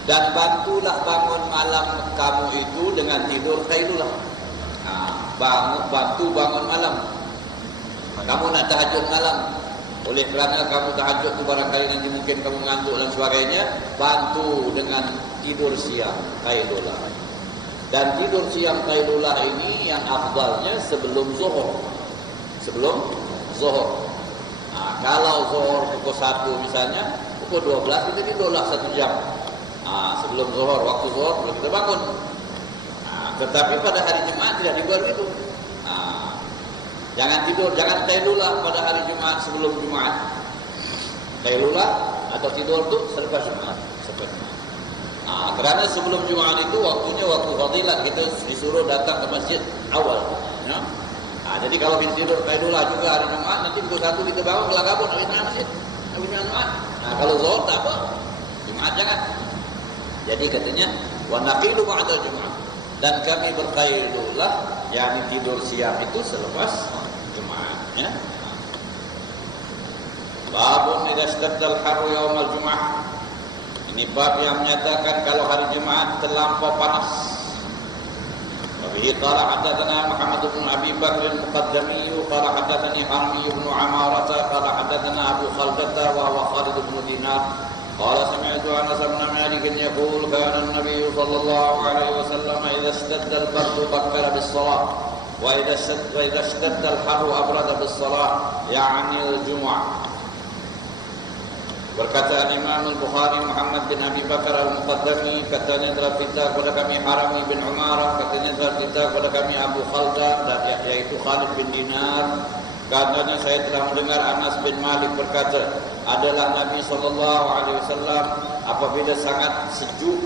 Dan bantulah bangun malam kamu itu dengan tidur qailulah. Bantu bangun malam. Kamu nak tahajud malam, oleh kerana kamu tahajud tu barangkali nanti mungkin kamu ngantuk dan sebagainya, bantu dengan tidur siang qailulah. Dan tidur siang qailulah ini yang afdalnya sebelum zuhur. Sebelum zuhur. Kalau zuhur pukul 1 misalnya, pukul 12 kita tidurlah 1 jam. Sebelum zuhur, waktu zuhur boleh kita bangun. Tetapi pada hari Jumaat tidak dibuat begitu. Jangan tidur, jangan qailulah pada hari Jumaat sebelum Jumaat. Qailulah atau tidur tu selepas Jumaat. Kerana sebelum Jumaat itu waktunya waktu fadilat, kita disuruh datang ke masjid awal. Ya? Jadi kalau kita tidur qailulah juga hari Jumaat, nanti pukul 1 kita bangun kelar kabut habis tengah masjid. Habis Jumaat. Kalau zuhur tak apa. Jumaat jangan. Jadi katanya wa naqilu ba'da Jumaat. Dan kami berqailulah, yakni tidur siang itu selepas Jumaat, ya. Babun idza ishtadda al-harru yawm al-jum'ah. Ini bab yang menyatakan kalau hari Jumaat terlampau panas. Wabihi qala hadatsana Muhammad bin Abi Bakr al-Muqaddami qala hadatsani Harmi bin Amarah qala hadatsana Abu Khaldah wa huwa Khalid bin Dinar qala sami'tu Anas bin Malik yaqul kana an-nabiy sallallahu alaihi wasallam idza ishtadda al-bardu bakkara bis-shalah wa idza ishtadda al-harru abrada bis-shalah ya'ni al-jum'ah. Berkata Imam Al-Bukhari Muhammad bin Abi Bakar Al-Muqaddami, katanya telah cerita kepada kami Harami bin Umarah, katanya telah cerita kepada kami Abu Khaldah, yaitu Khalid bin Dinar, katanya saya telah mendengar Anas bin Malik berkata, adalah Nabi SAW apabila sangat sejuk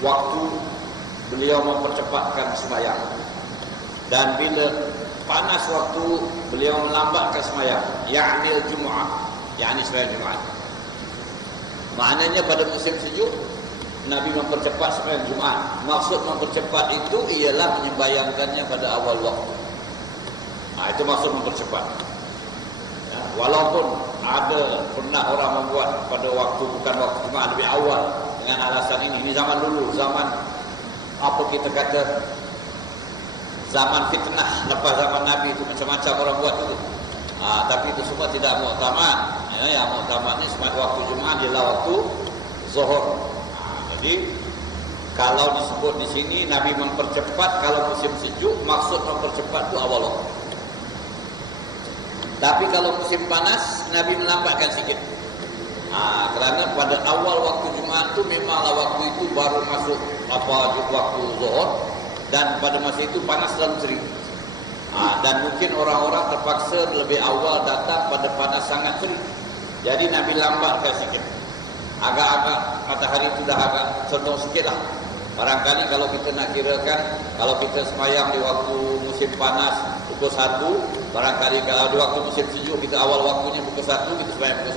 waktu beliau mempercepatkan sembahyang, dan bila panas waktu beliau melambatkan sembahyang, yakni Jumaat, yakni sembahyang Jumaat. Maknanya pada musim sejuk Nabi mempercepat sembahyang Jumaat. Maksud mempercepat itu ialah menyembayangkannya pada awal waktu. Itu maksud mempercepat. Ya, walaupun ada pernah orang membuat pada waktu bukan waktu Jumaat lebih awal dengan alasan ini. Ini zaman dulu, zaman apa kita kata, zaman fitnah lepas zaman Nabi itu macam-macam orang buat dulu. Tapi itu semua tidak muktamad. Yang muktamad ni semua waktu Jumaat ialah waktu Zuhur. Jadi kalau disebut di sini Nabi mempercepat kalau musim sejuk, maksud mempercepat itu awal waktu. Tapi kalau musim panas Nabi melambatkan sikit. Kerana pada awal waktu Jumaat itu memanglah waktu itu baru masuk waktu Zuhur, dan pada masa itu panas dan terik. Dan mungkin orang-orang terpaksa lebih awal datang pada panas sangat terik. Jadi Nabi lambatkan sikit. Agak-agak matahari itu dah agak condong sikit lah. Barangkali kalau kita nak kirakan, kalau kita semayang di waktu musim panas pukul 1, barangkali kalau di waktu musim sejuk kita awal waktunya pukul 1, kita semayang pukul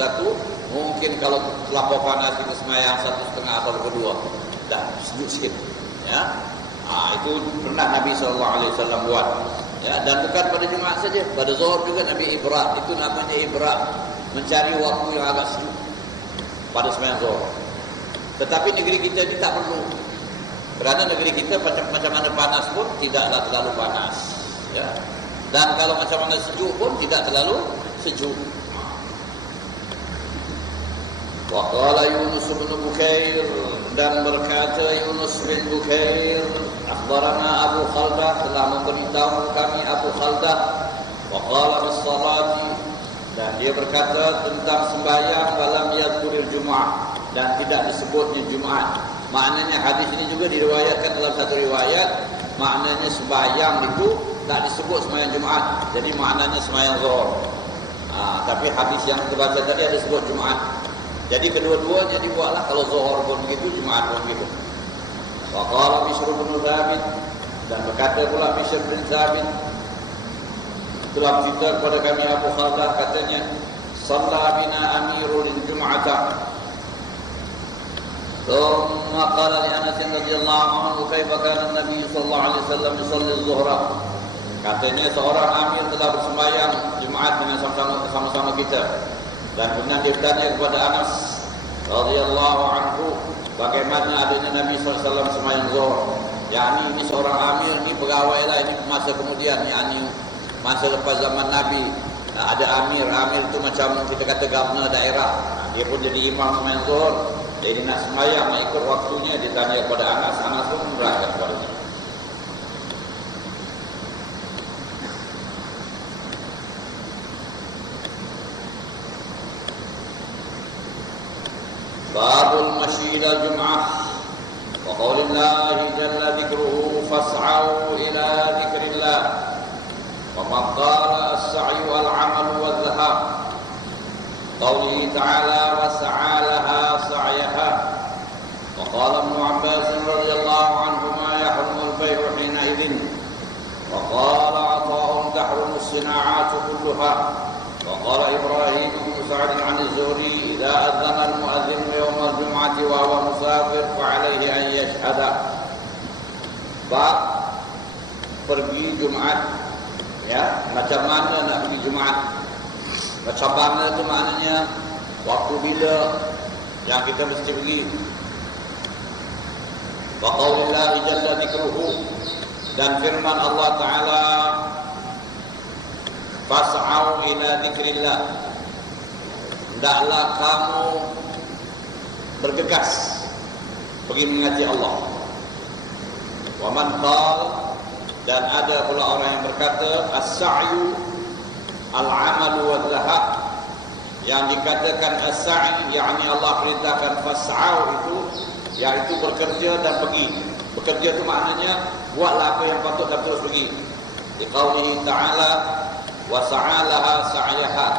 1, mungkin kalau terlampau panas kita semayang 1.30 atau pukul 2, dah sejuk sikit. Ya, itu pernah Nabi SAW buat. Ya, dan bukan pada Jumaat saja, pada Zuhur juga Nabi ibrat. Itu namanya ibrat, mencari waktu yang agak sejuk pada sembahyang Zuhur. Tetapi negeri kita ini tak perlu. Kerana negeri kita macam mana panas pun tidaklah terlalu panas. Ya. Dan kalau macam mana sejuk pun tidak terlalu sejuk. Wa qala Yunus bin Bukair, dan berkata Yunus bin Bukair, akhbarana Abu Khaldah, telah memberitahu kami Abu Khaldah, wa qala bis-salati, dan dia berkata tentang sembahyang dalam yadhkuril Jumaat, dan tidak disebutnya Jumaat. Maknanya hadis ini juga diriwayatkan dalam satu riwayat, maknanya sembahyang itu tak disebut sembahyang Jumaat. Jadi maknanya sembahyang Zuhur. Tapi hadis yang kita baca tadi ada sebut Jumaat. Jadi kedua-duanya dibuatlah, kalau Zuhur pun begitu, Jumaat pun begitu. Wa qala Bishr bin Thabit, dan berkata pula Bishr bin Thabit, telah cerita kepada kami Abu Khaldah, katanya, "Shalla bina amirul Jum'ata." ثم قال لأنس رضي الله عنه كيف كان النبي صلى الله عليه وسلم يصلي الظهر. Katanya seorang amir telah bersembahyang Jumaat dengan sama-sama kita, dan kemudian dia bertanya kepada Anas radhiyallahu anhu bagaimana adanya Nabi SAW sembahyang Zuhur. Yani ini seorang amir, ini pegawai lah, ini masa kemudian, yani masa lepas zaman Nabi. Ada amir itu macam kita kata governor daerah. Dia pun jadi imam sembahyang Zuhur. Jadi nak sembahyang, nak ikut waktunya, ditanya kepada Anas. Anas pun berangkat kepada dia. Babul masyi ila Jum'ah wa qaulillahi jalla dzikruhu fas'au ila dzikrillah wa man qala as-sa'yu wal-'amalu wadh-dhahab. قوله تعالى وسعى لها سعيها. وقال ابن عباس رضي الله عنهما يحرم البيع حينئذ. وقال عطاء تحرم الصناعات كلها. وقال إبراهيم بن سعد عن الزهري إذا أذن المؤذن يوم الجمعة وهو مسافر فعليه أن يشهد. Bab pergi Jumaat, ya, macam mana nak pergi Jumaat. Macam mana itu maknanya, waktu bila yang kita mesti pergi. Wa qaulillahi jalla dzikruhu, dan firman Allah Ta'ala fas'au ila dzikrillah, hendaklah kamu bergegas pergi mengasihi Allah. Wa man qala, dan ada pula orang yang berkata as-sa'yu al-amalu wal-dhahab, yang dikatakan as-sa'i, yakni Allah perintahkan fas'au itu, iaitu bekerja dan pergi. Bekerja itu maknanya buatlah apa yang patut dan terus pergi. Di qaulihi ta'ala wa sa'alaha sa'yaha,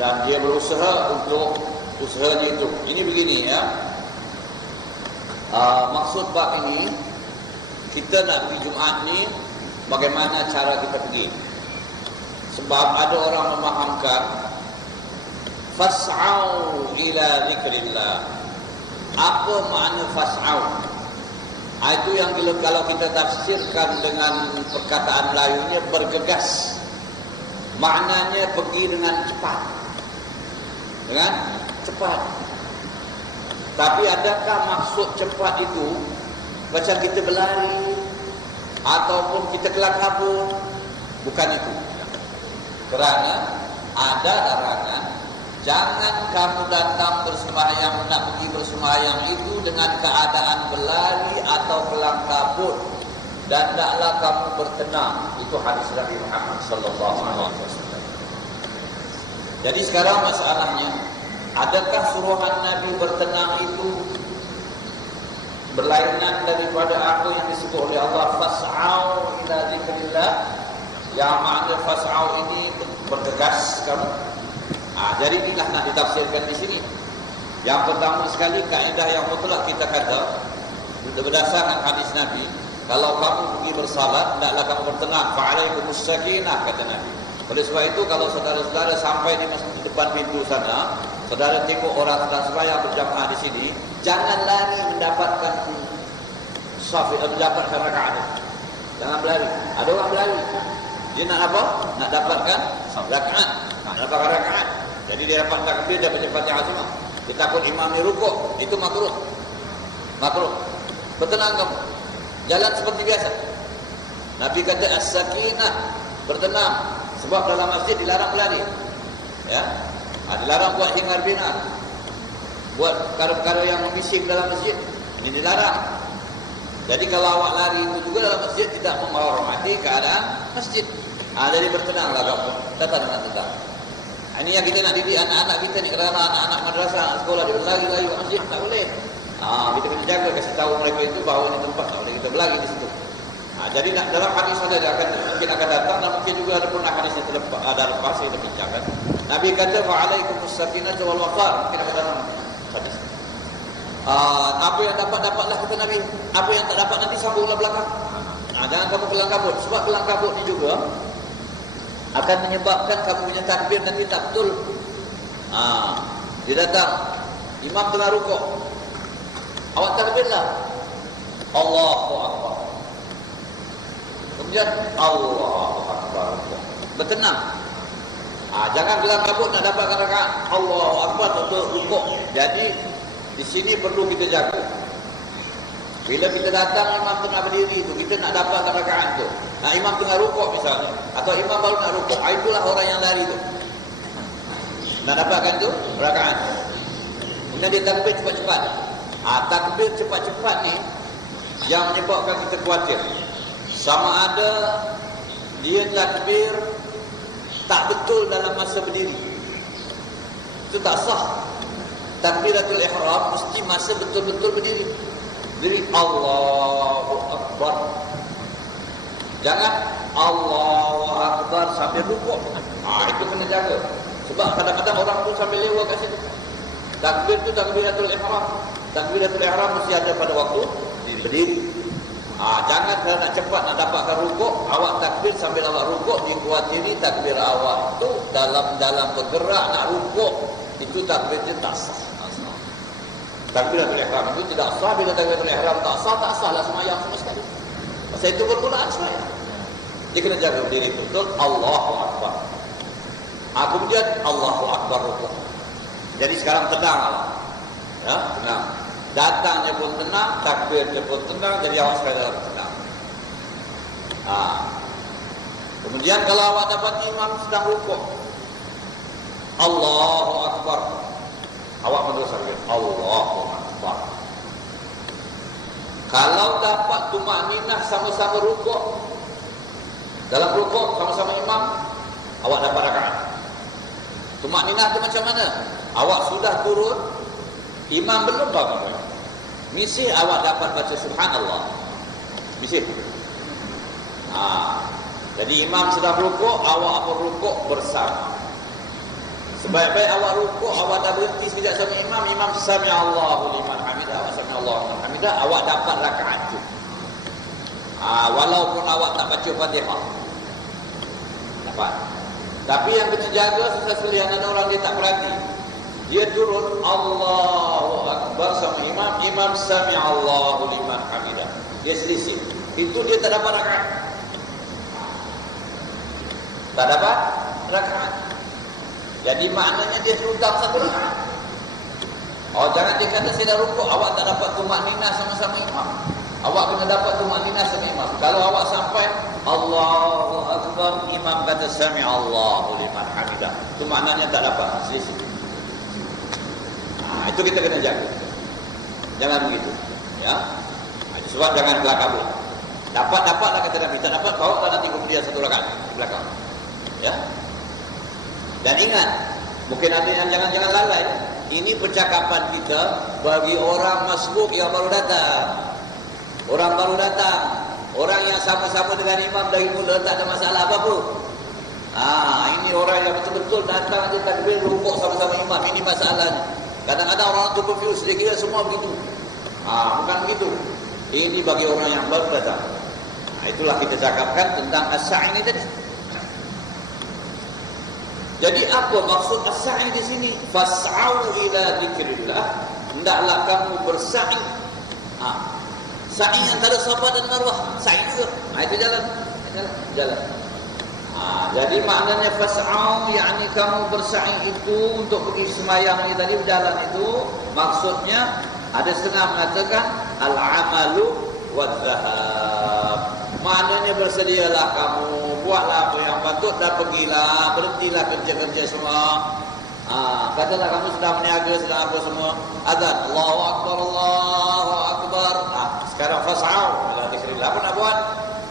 dan dia berusaha untuk usahanya itu. Ini begini, ya. Maksud bab ini, kita nak pergi Jumaat ni, bagaimana cara kita pergi. Sebab ada orang memahamkan fas'au ila zikrillah. Apa makna fas'au? Itu yang kalau kita tafsirkan dengan perkataan Melayunya, bergegas. Maknanya pergi dengan cepat. Dengan cepat. Tapi adakah maksud cepat itu macam kita berlari ataupun kita kelang kabut? Bukan itu. Kerana ada larangan, jangan kamu datang bersembahyang, nak pergi bersembahyang itu dengan keadaan berlari atau kelang kabut, dan taklah kamu bertenang. Itu hadis Nabi Muhammad sallallahu alaihi wasallam. Jadi sekarang masalahnya, adakah suruhan Nabi bertenang itu berlainan daripada apa yang disebut oleh Allah, fas'au ila zikrillah? Yang makna fas'au ini bergegas kamu. Jadi inilah nak ditafsirkan di sini. Yang pertama sekali, kaedah yang mutlak kita kata berdasarkan hadis Nabi, kalau kamu pergi bersalat, hendaklah kamu bertenang. Fa'alaikumus sakinah, kata Nabi. Oleh sebab itu, kalau saudara-saudara sampai di masjid depan pintu sana, saudara tengok orang sedang sembahyang berjamaah di sini, jangan lari mendapatkan mendapatkan rakaat. Jangan berlari. Ada orang berlari. Dia nak apa? Nak dapatkan rakaat. Nak dapatkan rakaat. Jadi dia dapat takbir, dia baca Fatihah semua. Dia takut imam ni rukuk, itu makruh. Makruh. Bertenang kamu. Jalan seperti biasa. Nabi kata as-sakinah, bertenang. Sebab dalam masjid dilarang berlari. Ya. Dilarang buat hingar bingar. Buat perkara-perkara yang membising dalam masjid. Ini dilarang. Jadi kalau awak lari itu juga dalam masjid tidak menghormati keadaan masjid. Jadi bertenanglah kamu. Datang dengan tenang. Ini yang kita nak didik anak-anak kita ni. Kerana anak-anak madrasah, sekolah dia berlari-lari ke masjid, tak boleh. Kita kena jaga, kasih tahu mereka itu bahawa ini tempat tak boleh kita berlari di situ. Jadi dalam hadis ada mungkin akan datang, dan mungkin juga ada pernah hadis yang terlepas, ada lepas yang terbincangkan. Nabi kata wa'alaikumus sakinah wal waqar. Mungkin akan datang hadis. Apa yang dapatlah kata Nabi, apa yang tak dapat nanti sambunglah belakang. Jangan kamu kelang kabut, sebab kelang kabut ni juga akan menyebabkan kamu punya takbir nanti tak betul. Dia datang, imam tengah rukuk, awak takbirlah, Allahu Akbar. Kemudian Allahu Akbar, bertenang. Jangan kelang kabut nak dapatkan rakaat. Allahu Akbar betul rukuk. Jadi di sini perlu kita jaga. Bila kita datang imam tengah berdiri itu, kita nak dapatkan rakaat tu. Imam tengah rukuk misalnya, atau imam baru nak rukuk, itulah orang yang lari tu. Nak dapatkan tu rakaat. Kemudian dia takbir cepat-cepat. Takbir cepat-cepat ni yang menyebabkan kita khawatir. Sama ada dia takbir tak betul dalam masa berdiri, itu tak sah. Takbiratul ihram mesti masa betul-betul berdiri. Jadi Allahu Akbar. Jangan Allahu Akbar sambil rukuk. Itu kena jaga. Sebab kadang-kadang orang tu sambil lewat kat situ. Takbir tu takbiratul ihram. Takbiratul ihram mesti ada pada waktu berdiri. Jangan kalau nak cepat nak dapatkan rukuk, awak takbir sambil awak rukuk, dikuatiri takbir awak tu dalam bergerak nak rukuk, itu takbir dia tak sah. Takbiratul ihram itu tidak sah. Bila takbiratul ihram tak sahlah sembahyang sama sekali. Pasal itu permulaan sembahyang. Dia kena jaga berdiri betul. Allahu Akbar. Kemudian Allahu Akbar rukuk. Jadi sekarang tenang Allah. Ya, tenang. Datangnya pun tenang, takbirnya pun tenang, jadi awak sekali dalam tenang. Kemudian kalau awak dapat imam sedang rukuk, Allahu Akbar, awak meneruskan Allahu Akbar. Kalau dapat tumakninah sama-sama rukuk, dalam rukuk sama-sama imam, awak dapat rakaat. Tumakninah itu macam mana? Awak sudah turun, imam belum bangun. Mesti awak dapat baca subhanallah. Mesti. Jadi imam sedang rukuk, awak pun rukuk bersama. Sebaik-baik awak rukuk, awak dah berhenti sekejap sama imam, imam sami Allahu liman hamidah, awak sami Allahu liman hamidah, awak dapat rakaat itu. Walaupun awak tak baca Fatihah. Dapat. Tapi yang kena jaga, susah sekali ada orang dia tak perhati. Dia turun Allahu Akbar sama imam, imam sami'allahu liman hamidah. Dia selisih. Itu dia tak dapat rakaat. Tak dapat rakaat. Jadi maknanya dia terutang satu rakaat. Oh, jangan dia kata saya dah rukuk, awak tak dapat tumakninah sama-sama imam. Awak kena dapat tumakninah sama imam. Kalau awak sampai Allahu Akbar, imam kata sami'allahu liman hamidah, itu maknanya tak dapat, selisih. Itu kita kena jaga. Jangan begitu, ya. Sebab jangan belakang. Dapatlah kata Nabi, tak dapat kau tak nanti kemudian satu rakaat di belakang. Ya. Dan ingat, mungkin ada yang jangan lalai. Ini percakapan kita bagi orang masbuk yang baru datang. Orang baru datang, orang yang sama-sama dengan imam dari mula tak ada masalah apa-apa. Ini orang yang betul-betul datang aja takbir rukuk sama-sama imam. Ini masalahnya. Kadang-kadang orang tu confuse, dia kira semua begitu. Bukan begitu. Ini bagi orang yang baru datang. Itulah kita cakapkan tentang as-sa'i ini tadi. Jadi apa maksud as-sa'i di sini? Fas'au ila dzikrillah. Hendaklah kamu bersa'i. Sa'i antara Safa dan Marwah, sa'i juga. Itu jalan. Jadi maknanya fas'au, yakni kamu bersa'i itu untuk pergi semayang ni tadi, berjalan itu maksudnya ada setengah mengatakan al-amalu wad-dhahab. Maknanya bersedialah kamu, buatlah apa yang patut dan pergilah, berhentilah kerja-kerja semua. Katalah kamu sedang meniaga, sedang apa semua, azan Allahu Akbar, Allahu Akbar. Sekarang fas'au ila dzikrillah. Apa nak buat?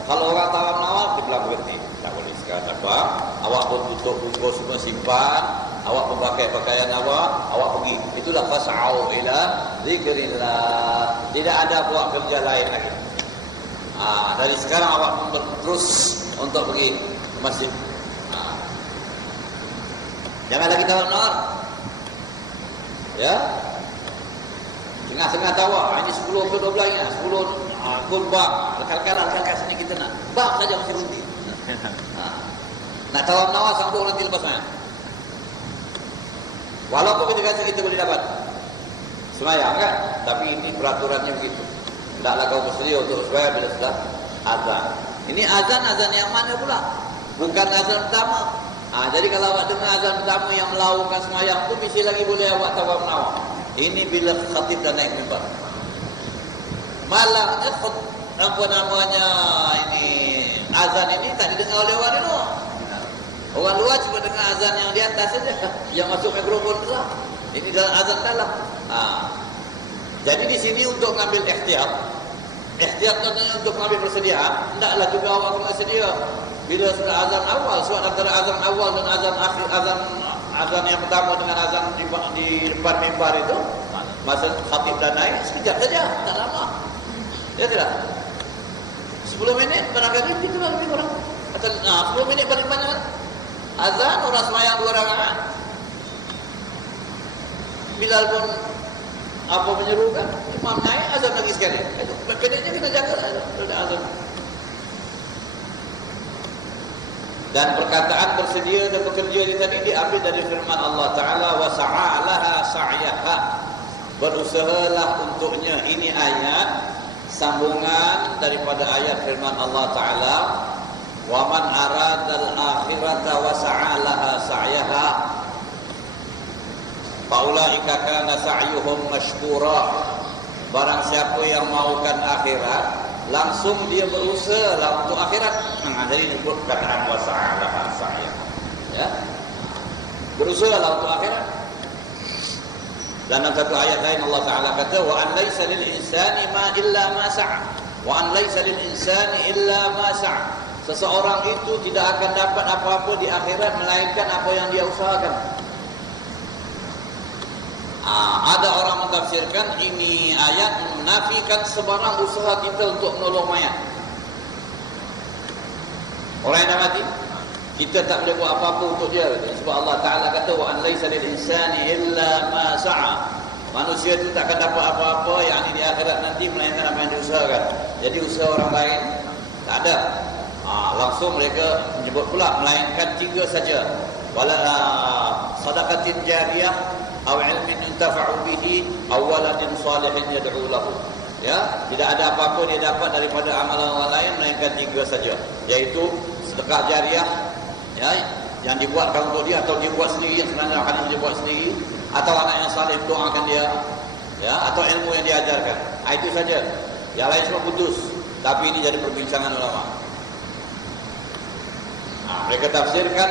Kalau orang tawaf nawaf, dia bilang berhenti. Tak boleh sekarang apa? Awak pun tutup buku semua, simpan. Awak pun pakai pakaian awak pergi. Itulah fas'au ila dzikrillah. Tidak ada buat kerja lain lagi. Dari sekarang awak pun terus untuk pergi ke masjid. Jangan lagi tawaf nawaf. Ya. Tengah-tengah tawaf, ini 10 ke 12 ya, 10 kurbang, lekal-lekal sini kita nak. Bang saja masih berhenti. Nak tawaf nawaf sambung nanti lepas semayang. Walaupun kita kata kita boleh dapat semayang kan, tapi ini peraturannya begitu. Hendaklah kau bersedia untuk semayang bila sudah azan. Ini azan yang mana pula? Bukan azan pertama. Jadi kalau awak dengar azan pertama yang melaungkan semayang tu, mesti lagi boleh awak tawaf nawaf. Ini bila khatib dah naik mimbar. Malangnya apa namanya ini azan ini tak didengar oleh orang luar. Orang luar cuma dengar azan yang di atas saja, yang masuk mikrofon tu lah. Ini dalam azan dalam. Jadi di sini untuk mengambil ikhtiyat katanya untuk mengambil persediaan, hendaklah juga awak kena sedia. Bila sudah azan awal, sebab antara azan awal dan azan akhir, azan yang pertama dengan azan di depan mimbar itu, masa khatib dah naik, sekejap saja, tak lama. Ya tidak? 10 minit barangkali itu lah lebih kurang. Atau 10 minit paling banyak. Azan orang semayang 2 rakaat. Bilal pun apa menyerukan, imam naik, azan lagi sekali. Itu pendeknya kita jaga azan. Dan perkataan bersedia dan bekerja ini tadi diambil dari firman Allah Ta'ala, wa sa'alaha sa'yaha, berusahalah untuknya. Ini ayat sambungan daripada ayat firman Allah Ta'ala, wa man aradal akhirata wa sa'alaha sa'yaha faulaika kana sa'yuhum mashkura. Barang siapa yang maukan akhirat, langsung dia berusaha lah untuk akhirat. Jadi disebut perkataan wa sa'alaha sa'yaha, ya, berusaha lah untuk akhirat. Dan dalam satu ayat lain Allah Ta'ala kata, wa an laysa lil insani ma illa ma sa'a, wa an laysa lil insani illa ma sa'a. Seseorang itu tidak akan dapat apa-apa di akhirat melainkan apa yang dia usahakan. Ada orang mentafsirkan ini ayat menafikan sebarang usaha kita untuk menolong mayat. Orang yang dah mati, kita tak boleh buat apa-apa untuk dia. Sebab Allah Ta'ala kata, wa an laysa lil insani illa ma sa'a. Manusia itu tak akan dapat apa-apa yang di akhirat nanti melainkan apa yang diusahakan. Jadi usaha orang lain tak ada. Langsung mereka menyebut pula melainkan 3 saja. Wala sadaqatin jariyah, aw ilmin yuntafa'u bihi aw waladin salihin yad'u lahu. Ya, tidak ada apa-apa dia dapat daripada amalan orang lain melainkan 3 saja, yaitu sedekah jariah, ya, yang dibuatkan untuk dia atau dia buat sendiri, yang sebenarnya hadis dia buat sendiri, atau anak yang saleh doakan dia, ya, atau ilmu yang diajarkan. Itu saja. Yang lain semua putus. Tapi ini jadi perbincangan ulama. Mereka tafsirkan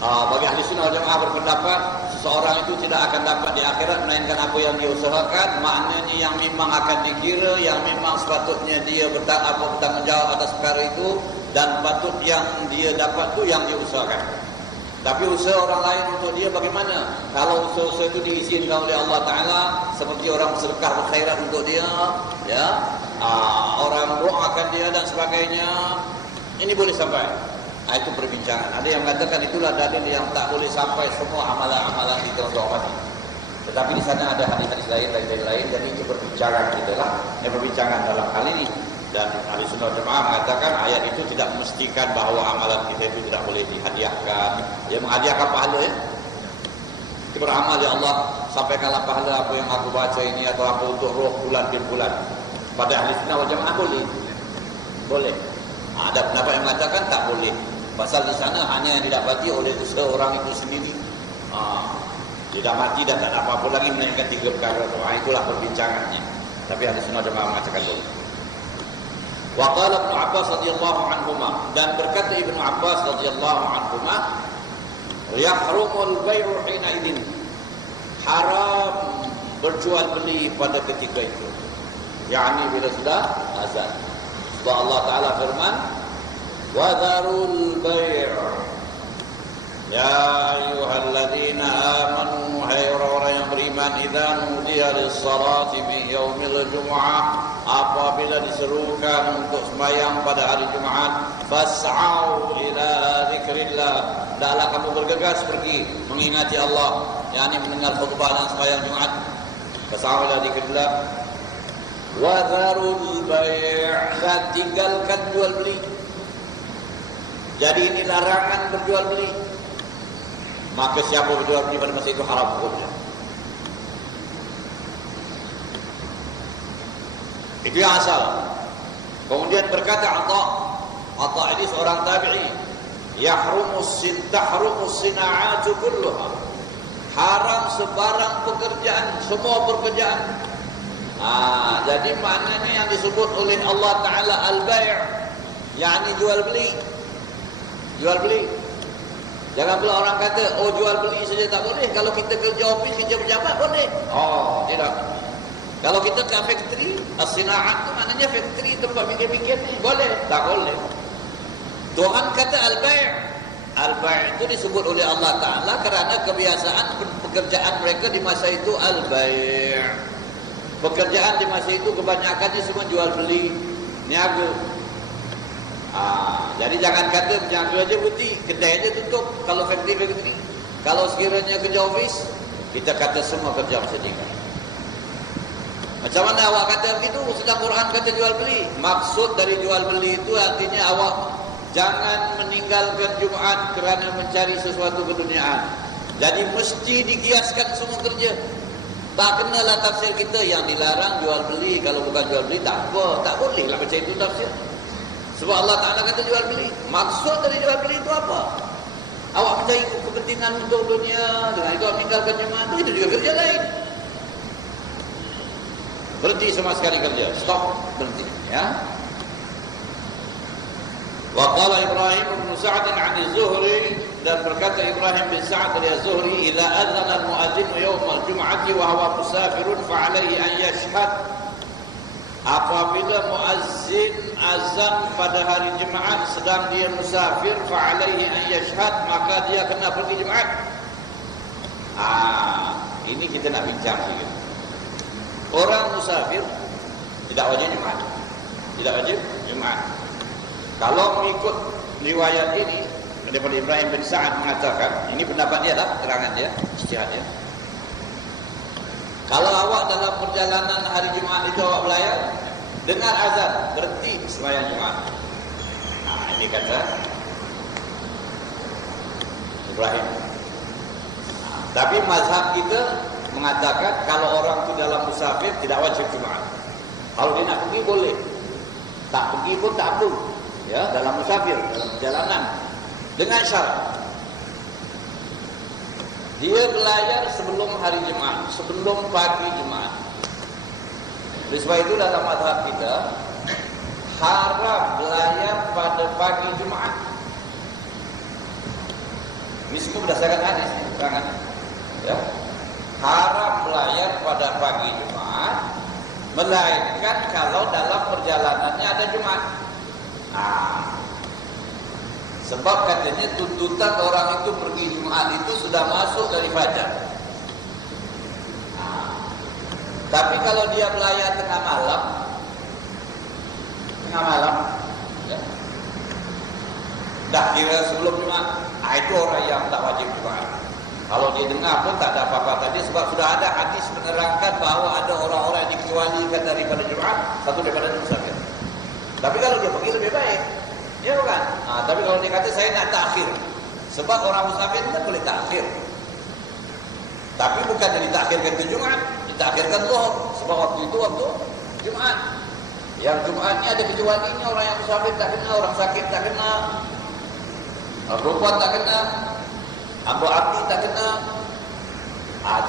bagi ahli sunnah wal jamaah berpendapat seseorang itu tidak akan dapat di akhirat melainkan apa yang dia usahakan. Maknanya yang memang akan dikira, yang memang sepatutnya dia bertanggung jawab atas perkara itu, dan patut yang dia dapat tu yang dia usahakan. Tapi usaha orang lain untuk dia bagaimana? Kalau usaha itu diizinkan oleh Allah Ta'ala, seperti orang bersedekah berkhairat untuk dia, ya, orang doakan dia dan sebagainya, ini boleh sampai. Itu perbincangan. Ada yang mengatakan itulah dalil yang tak boleh sampai semua amalan-amalan di dalam mati. Tetapi di sana ada hadis-hadis lain, jadi itu perbincangan kita lah. Ini perbincangan dalam hal ini. Dan ahli sunnah jemaah mengatakan ayat itu tidak memastikan bahawa amalan kita itu tidak boleh dihadiahkan. Dia menghadiahkan pahala, ya. Kita beramal, ya Allah, sampaikanlah pahala apa yang aku baca ini atau apa untuk roh bulan bin bulan. Pada ahli sunnah wal jemaah boleh. Boleh. Ada pendapat yang mengatakan tak boleh. Pasal di sana hanya yang didapati oleh seorang itu sendiri. Tidak mati dan tak ada apa-apa lagi melainkan 3 perkara itu. Itulah perbincangannya. Tapi ahli sunnah jemaah mengatakan boleh. Wa qala Ibnu Abbas radhiyallahu anhuma, dan berkata Ibnu Abbas radhiyallahu anhuma, yahrumul bai'u hina idin, haram berjual beli pada ketika itu, yakni bila sudah azan. Sebab Allah Taala firman, wa dzarul bai', ya ayyuhalladzina amanu, hai orang-orang yang beriman, idza nudiya lis-salati min yaumil jumu'ah, apabila diserukan untuk sembahyang pada hari Jumaat, fas'au ila dzikrillah, hendaklah kamu bergegas pergi mengingati Allah, yakni mendengar khutbah dan sembahyang Jumaat. Fas'au ila dzikrillah wa dzarul bai', dan tinggalkan jual beli. Jadi ini larangan berjual beli. Maka siapa berjual beli pada masa itu haram hukumnya. Itu yang asal. Kemudian berkata Atha ini seorang tabi'i, tahrumus sina'atu kulluha, haram sebarang pekerjaan, semua pekerjaan. Jadi maknanya yang disebut oleh Allah Ta'ala al-bai', yakni jual beli. Jual beli. Jangan pula orang kata, oh jual beli saja tak boleh. Kalau kita kerja ofis, kerja pejabat boleh. Tidak. Kalau kita ke factory, as-sina'at itu maknanya factory, tempat bikin-bikin ni. Boleh? Tak boleh. Tuhan kata al-bai'. Al-bai' itu disebut oleh Allah Ta'ala kerana kebiasaan pekerjaan mereka di masa itu al-bai'. Pekerjaan di masa itu kebanyakannya semua jual beli, niaga. Jadi jangan kata berniaga aja berhenti, kedai aja tutup. Kalau factory. Kalau sekiranya kerja office, kita kata semua kerja macam ni. Macam mana awak kata begitu? Sedang Quran kata jual beli. Maksud dari jual beli itu artinya awak jangan meninggalkan Jumaat kerana mencari sesuatu keduniaan. Jadi mesti dikiaskan semua kerja. Tak kenalah tafsir kita yang dilarang jual beli. Kalau bukan jual beli tak apa, tak boleh lah macam itu tafsir. Sebab Allah Ta'ala kata jual beli. Maksud dari jual beli itu apa? Awak mencari kepentingan untuk dunia, dengan itu awak meninggalkan Jumaat, itu juga kerja lain. Berhenti sama sekali kerja. Stop, berhenti, ya. Wa qala Ibrahim bin Sa'd 'an az-Zuhri, dan berkata Ibrahim bin Sa'd dari az-Zuhri, idza adzana al-mu'adzin yawm al-jum'ati wa huwa musafirun fa 'alayhi an yashhad, apabila muazzin azan pada hari Jumaat sedang dia musafir, fa 'alayhi an yashhad, maka dia kena pergi Jumaat. Ini kita nak bincang sikit. Orang musafir tidak wajib Jumaat. Tidak wajib Jumaat. Kalau mengikut riwayat ini daripada Ibrahim bin Sa'ad mengatakan, ini pendapat dia lah, keterangan dia, ijtihad dia. Kalau awak dalam perjalanan hari Jumaat itu awak berlayar, dengar azan, berhenti sembahyang Jumaat. Ini kata Ibrahim. Tapi mazhab kita mengatakan kalau orang itu dalam musafir tidak wajib Jumat. Kalau dia nak pergi boleh, tak pergi pun tak apa. Ya, dalam musafir, dalam perjalanan. Dengan syarat dia belayar sebelum hari Jumat, sebelum pagi Jumat. Oleh sebab itu dalam mazhab kita haram belayar pada pagi Jumat. Ini semua berdasarkan hadis, bukan? Ya. Haram belayar pada pagi Jumat, melainkan kalau dalam perjalanannya ada Jumat. Sebab katanya tuntutan orang itu pergi Jumat itu sudah masuk dari fajar. Tapi kalau dia belayar tengah malam, ya, dah kira sebelum Jumat, itu orang yang tak wajib Jumat. Kalau dia dengar pun tak ada apa-apa tadi, sebab sudah ada hadis menerangkan bahawa ada orang-orang yang dikecualikan daripada Jumat, satu daripada musafir. Tapi kalau dia pergi lebih baik, ya bukan? Tapi kalau dia kata saya nak takhir, sebab orang musafir tak boleh takhir. Tapi bukan yang ditakhirkan ke Jumat, ditakhirkan Zuhur, sebab waktu itu waktu Jumat. Yang Jumat ni ada kecualinya, orang yang musafir tak kena, orang sakit tak kena, perempuan tak kena, hamba abdi tak kena.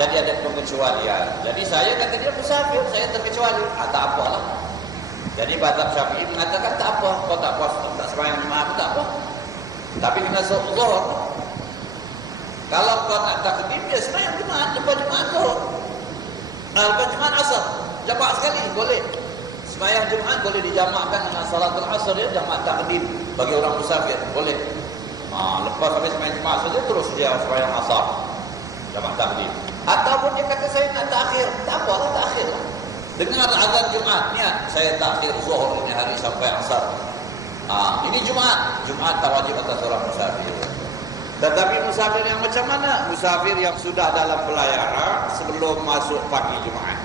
Jadi ada pengecualian. Jadi saya kata dia musafir, saya terkecuali. Tak apalah. Jadi mazhab Syafi'i mengatakan tak apa, kau tak puas, tak sembahyang Jumat tak apa. Tapi kena Zuhur. Kalau kau nak takdim, dia sembahyang Jumat, lepas Jumat Zuhur. Lepas Jumat Asar, jamak sekali boleh. Sembahyang Jumat boleh dijamakkan dengan salatul Asar, ya, jamak takdim bagi orang musafir, boleh. Lepas habis sembahyang Jumat saja terus dia sembahyang Asar, jamak takdim. Ataupun dia kata saya nak takhir, tak apalah takhir lah. Dengar azan Jumat, niat saya takhir Zuhur ini hari sampai Asar. Ini Jumat tak wajib atas orang musafir. Tetapi musafir yang macam mana? Musafir yang sudah dalam pelayaran sebelum masuk pagi Jumat.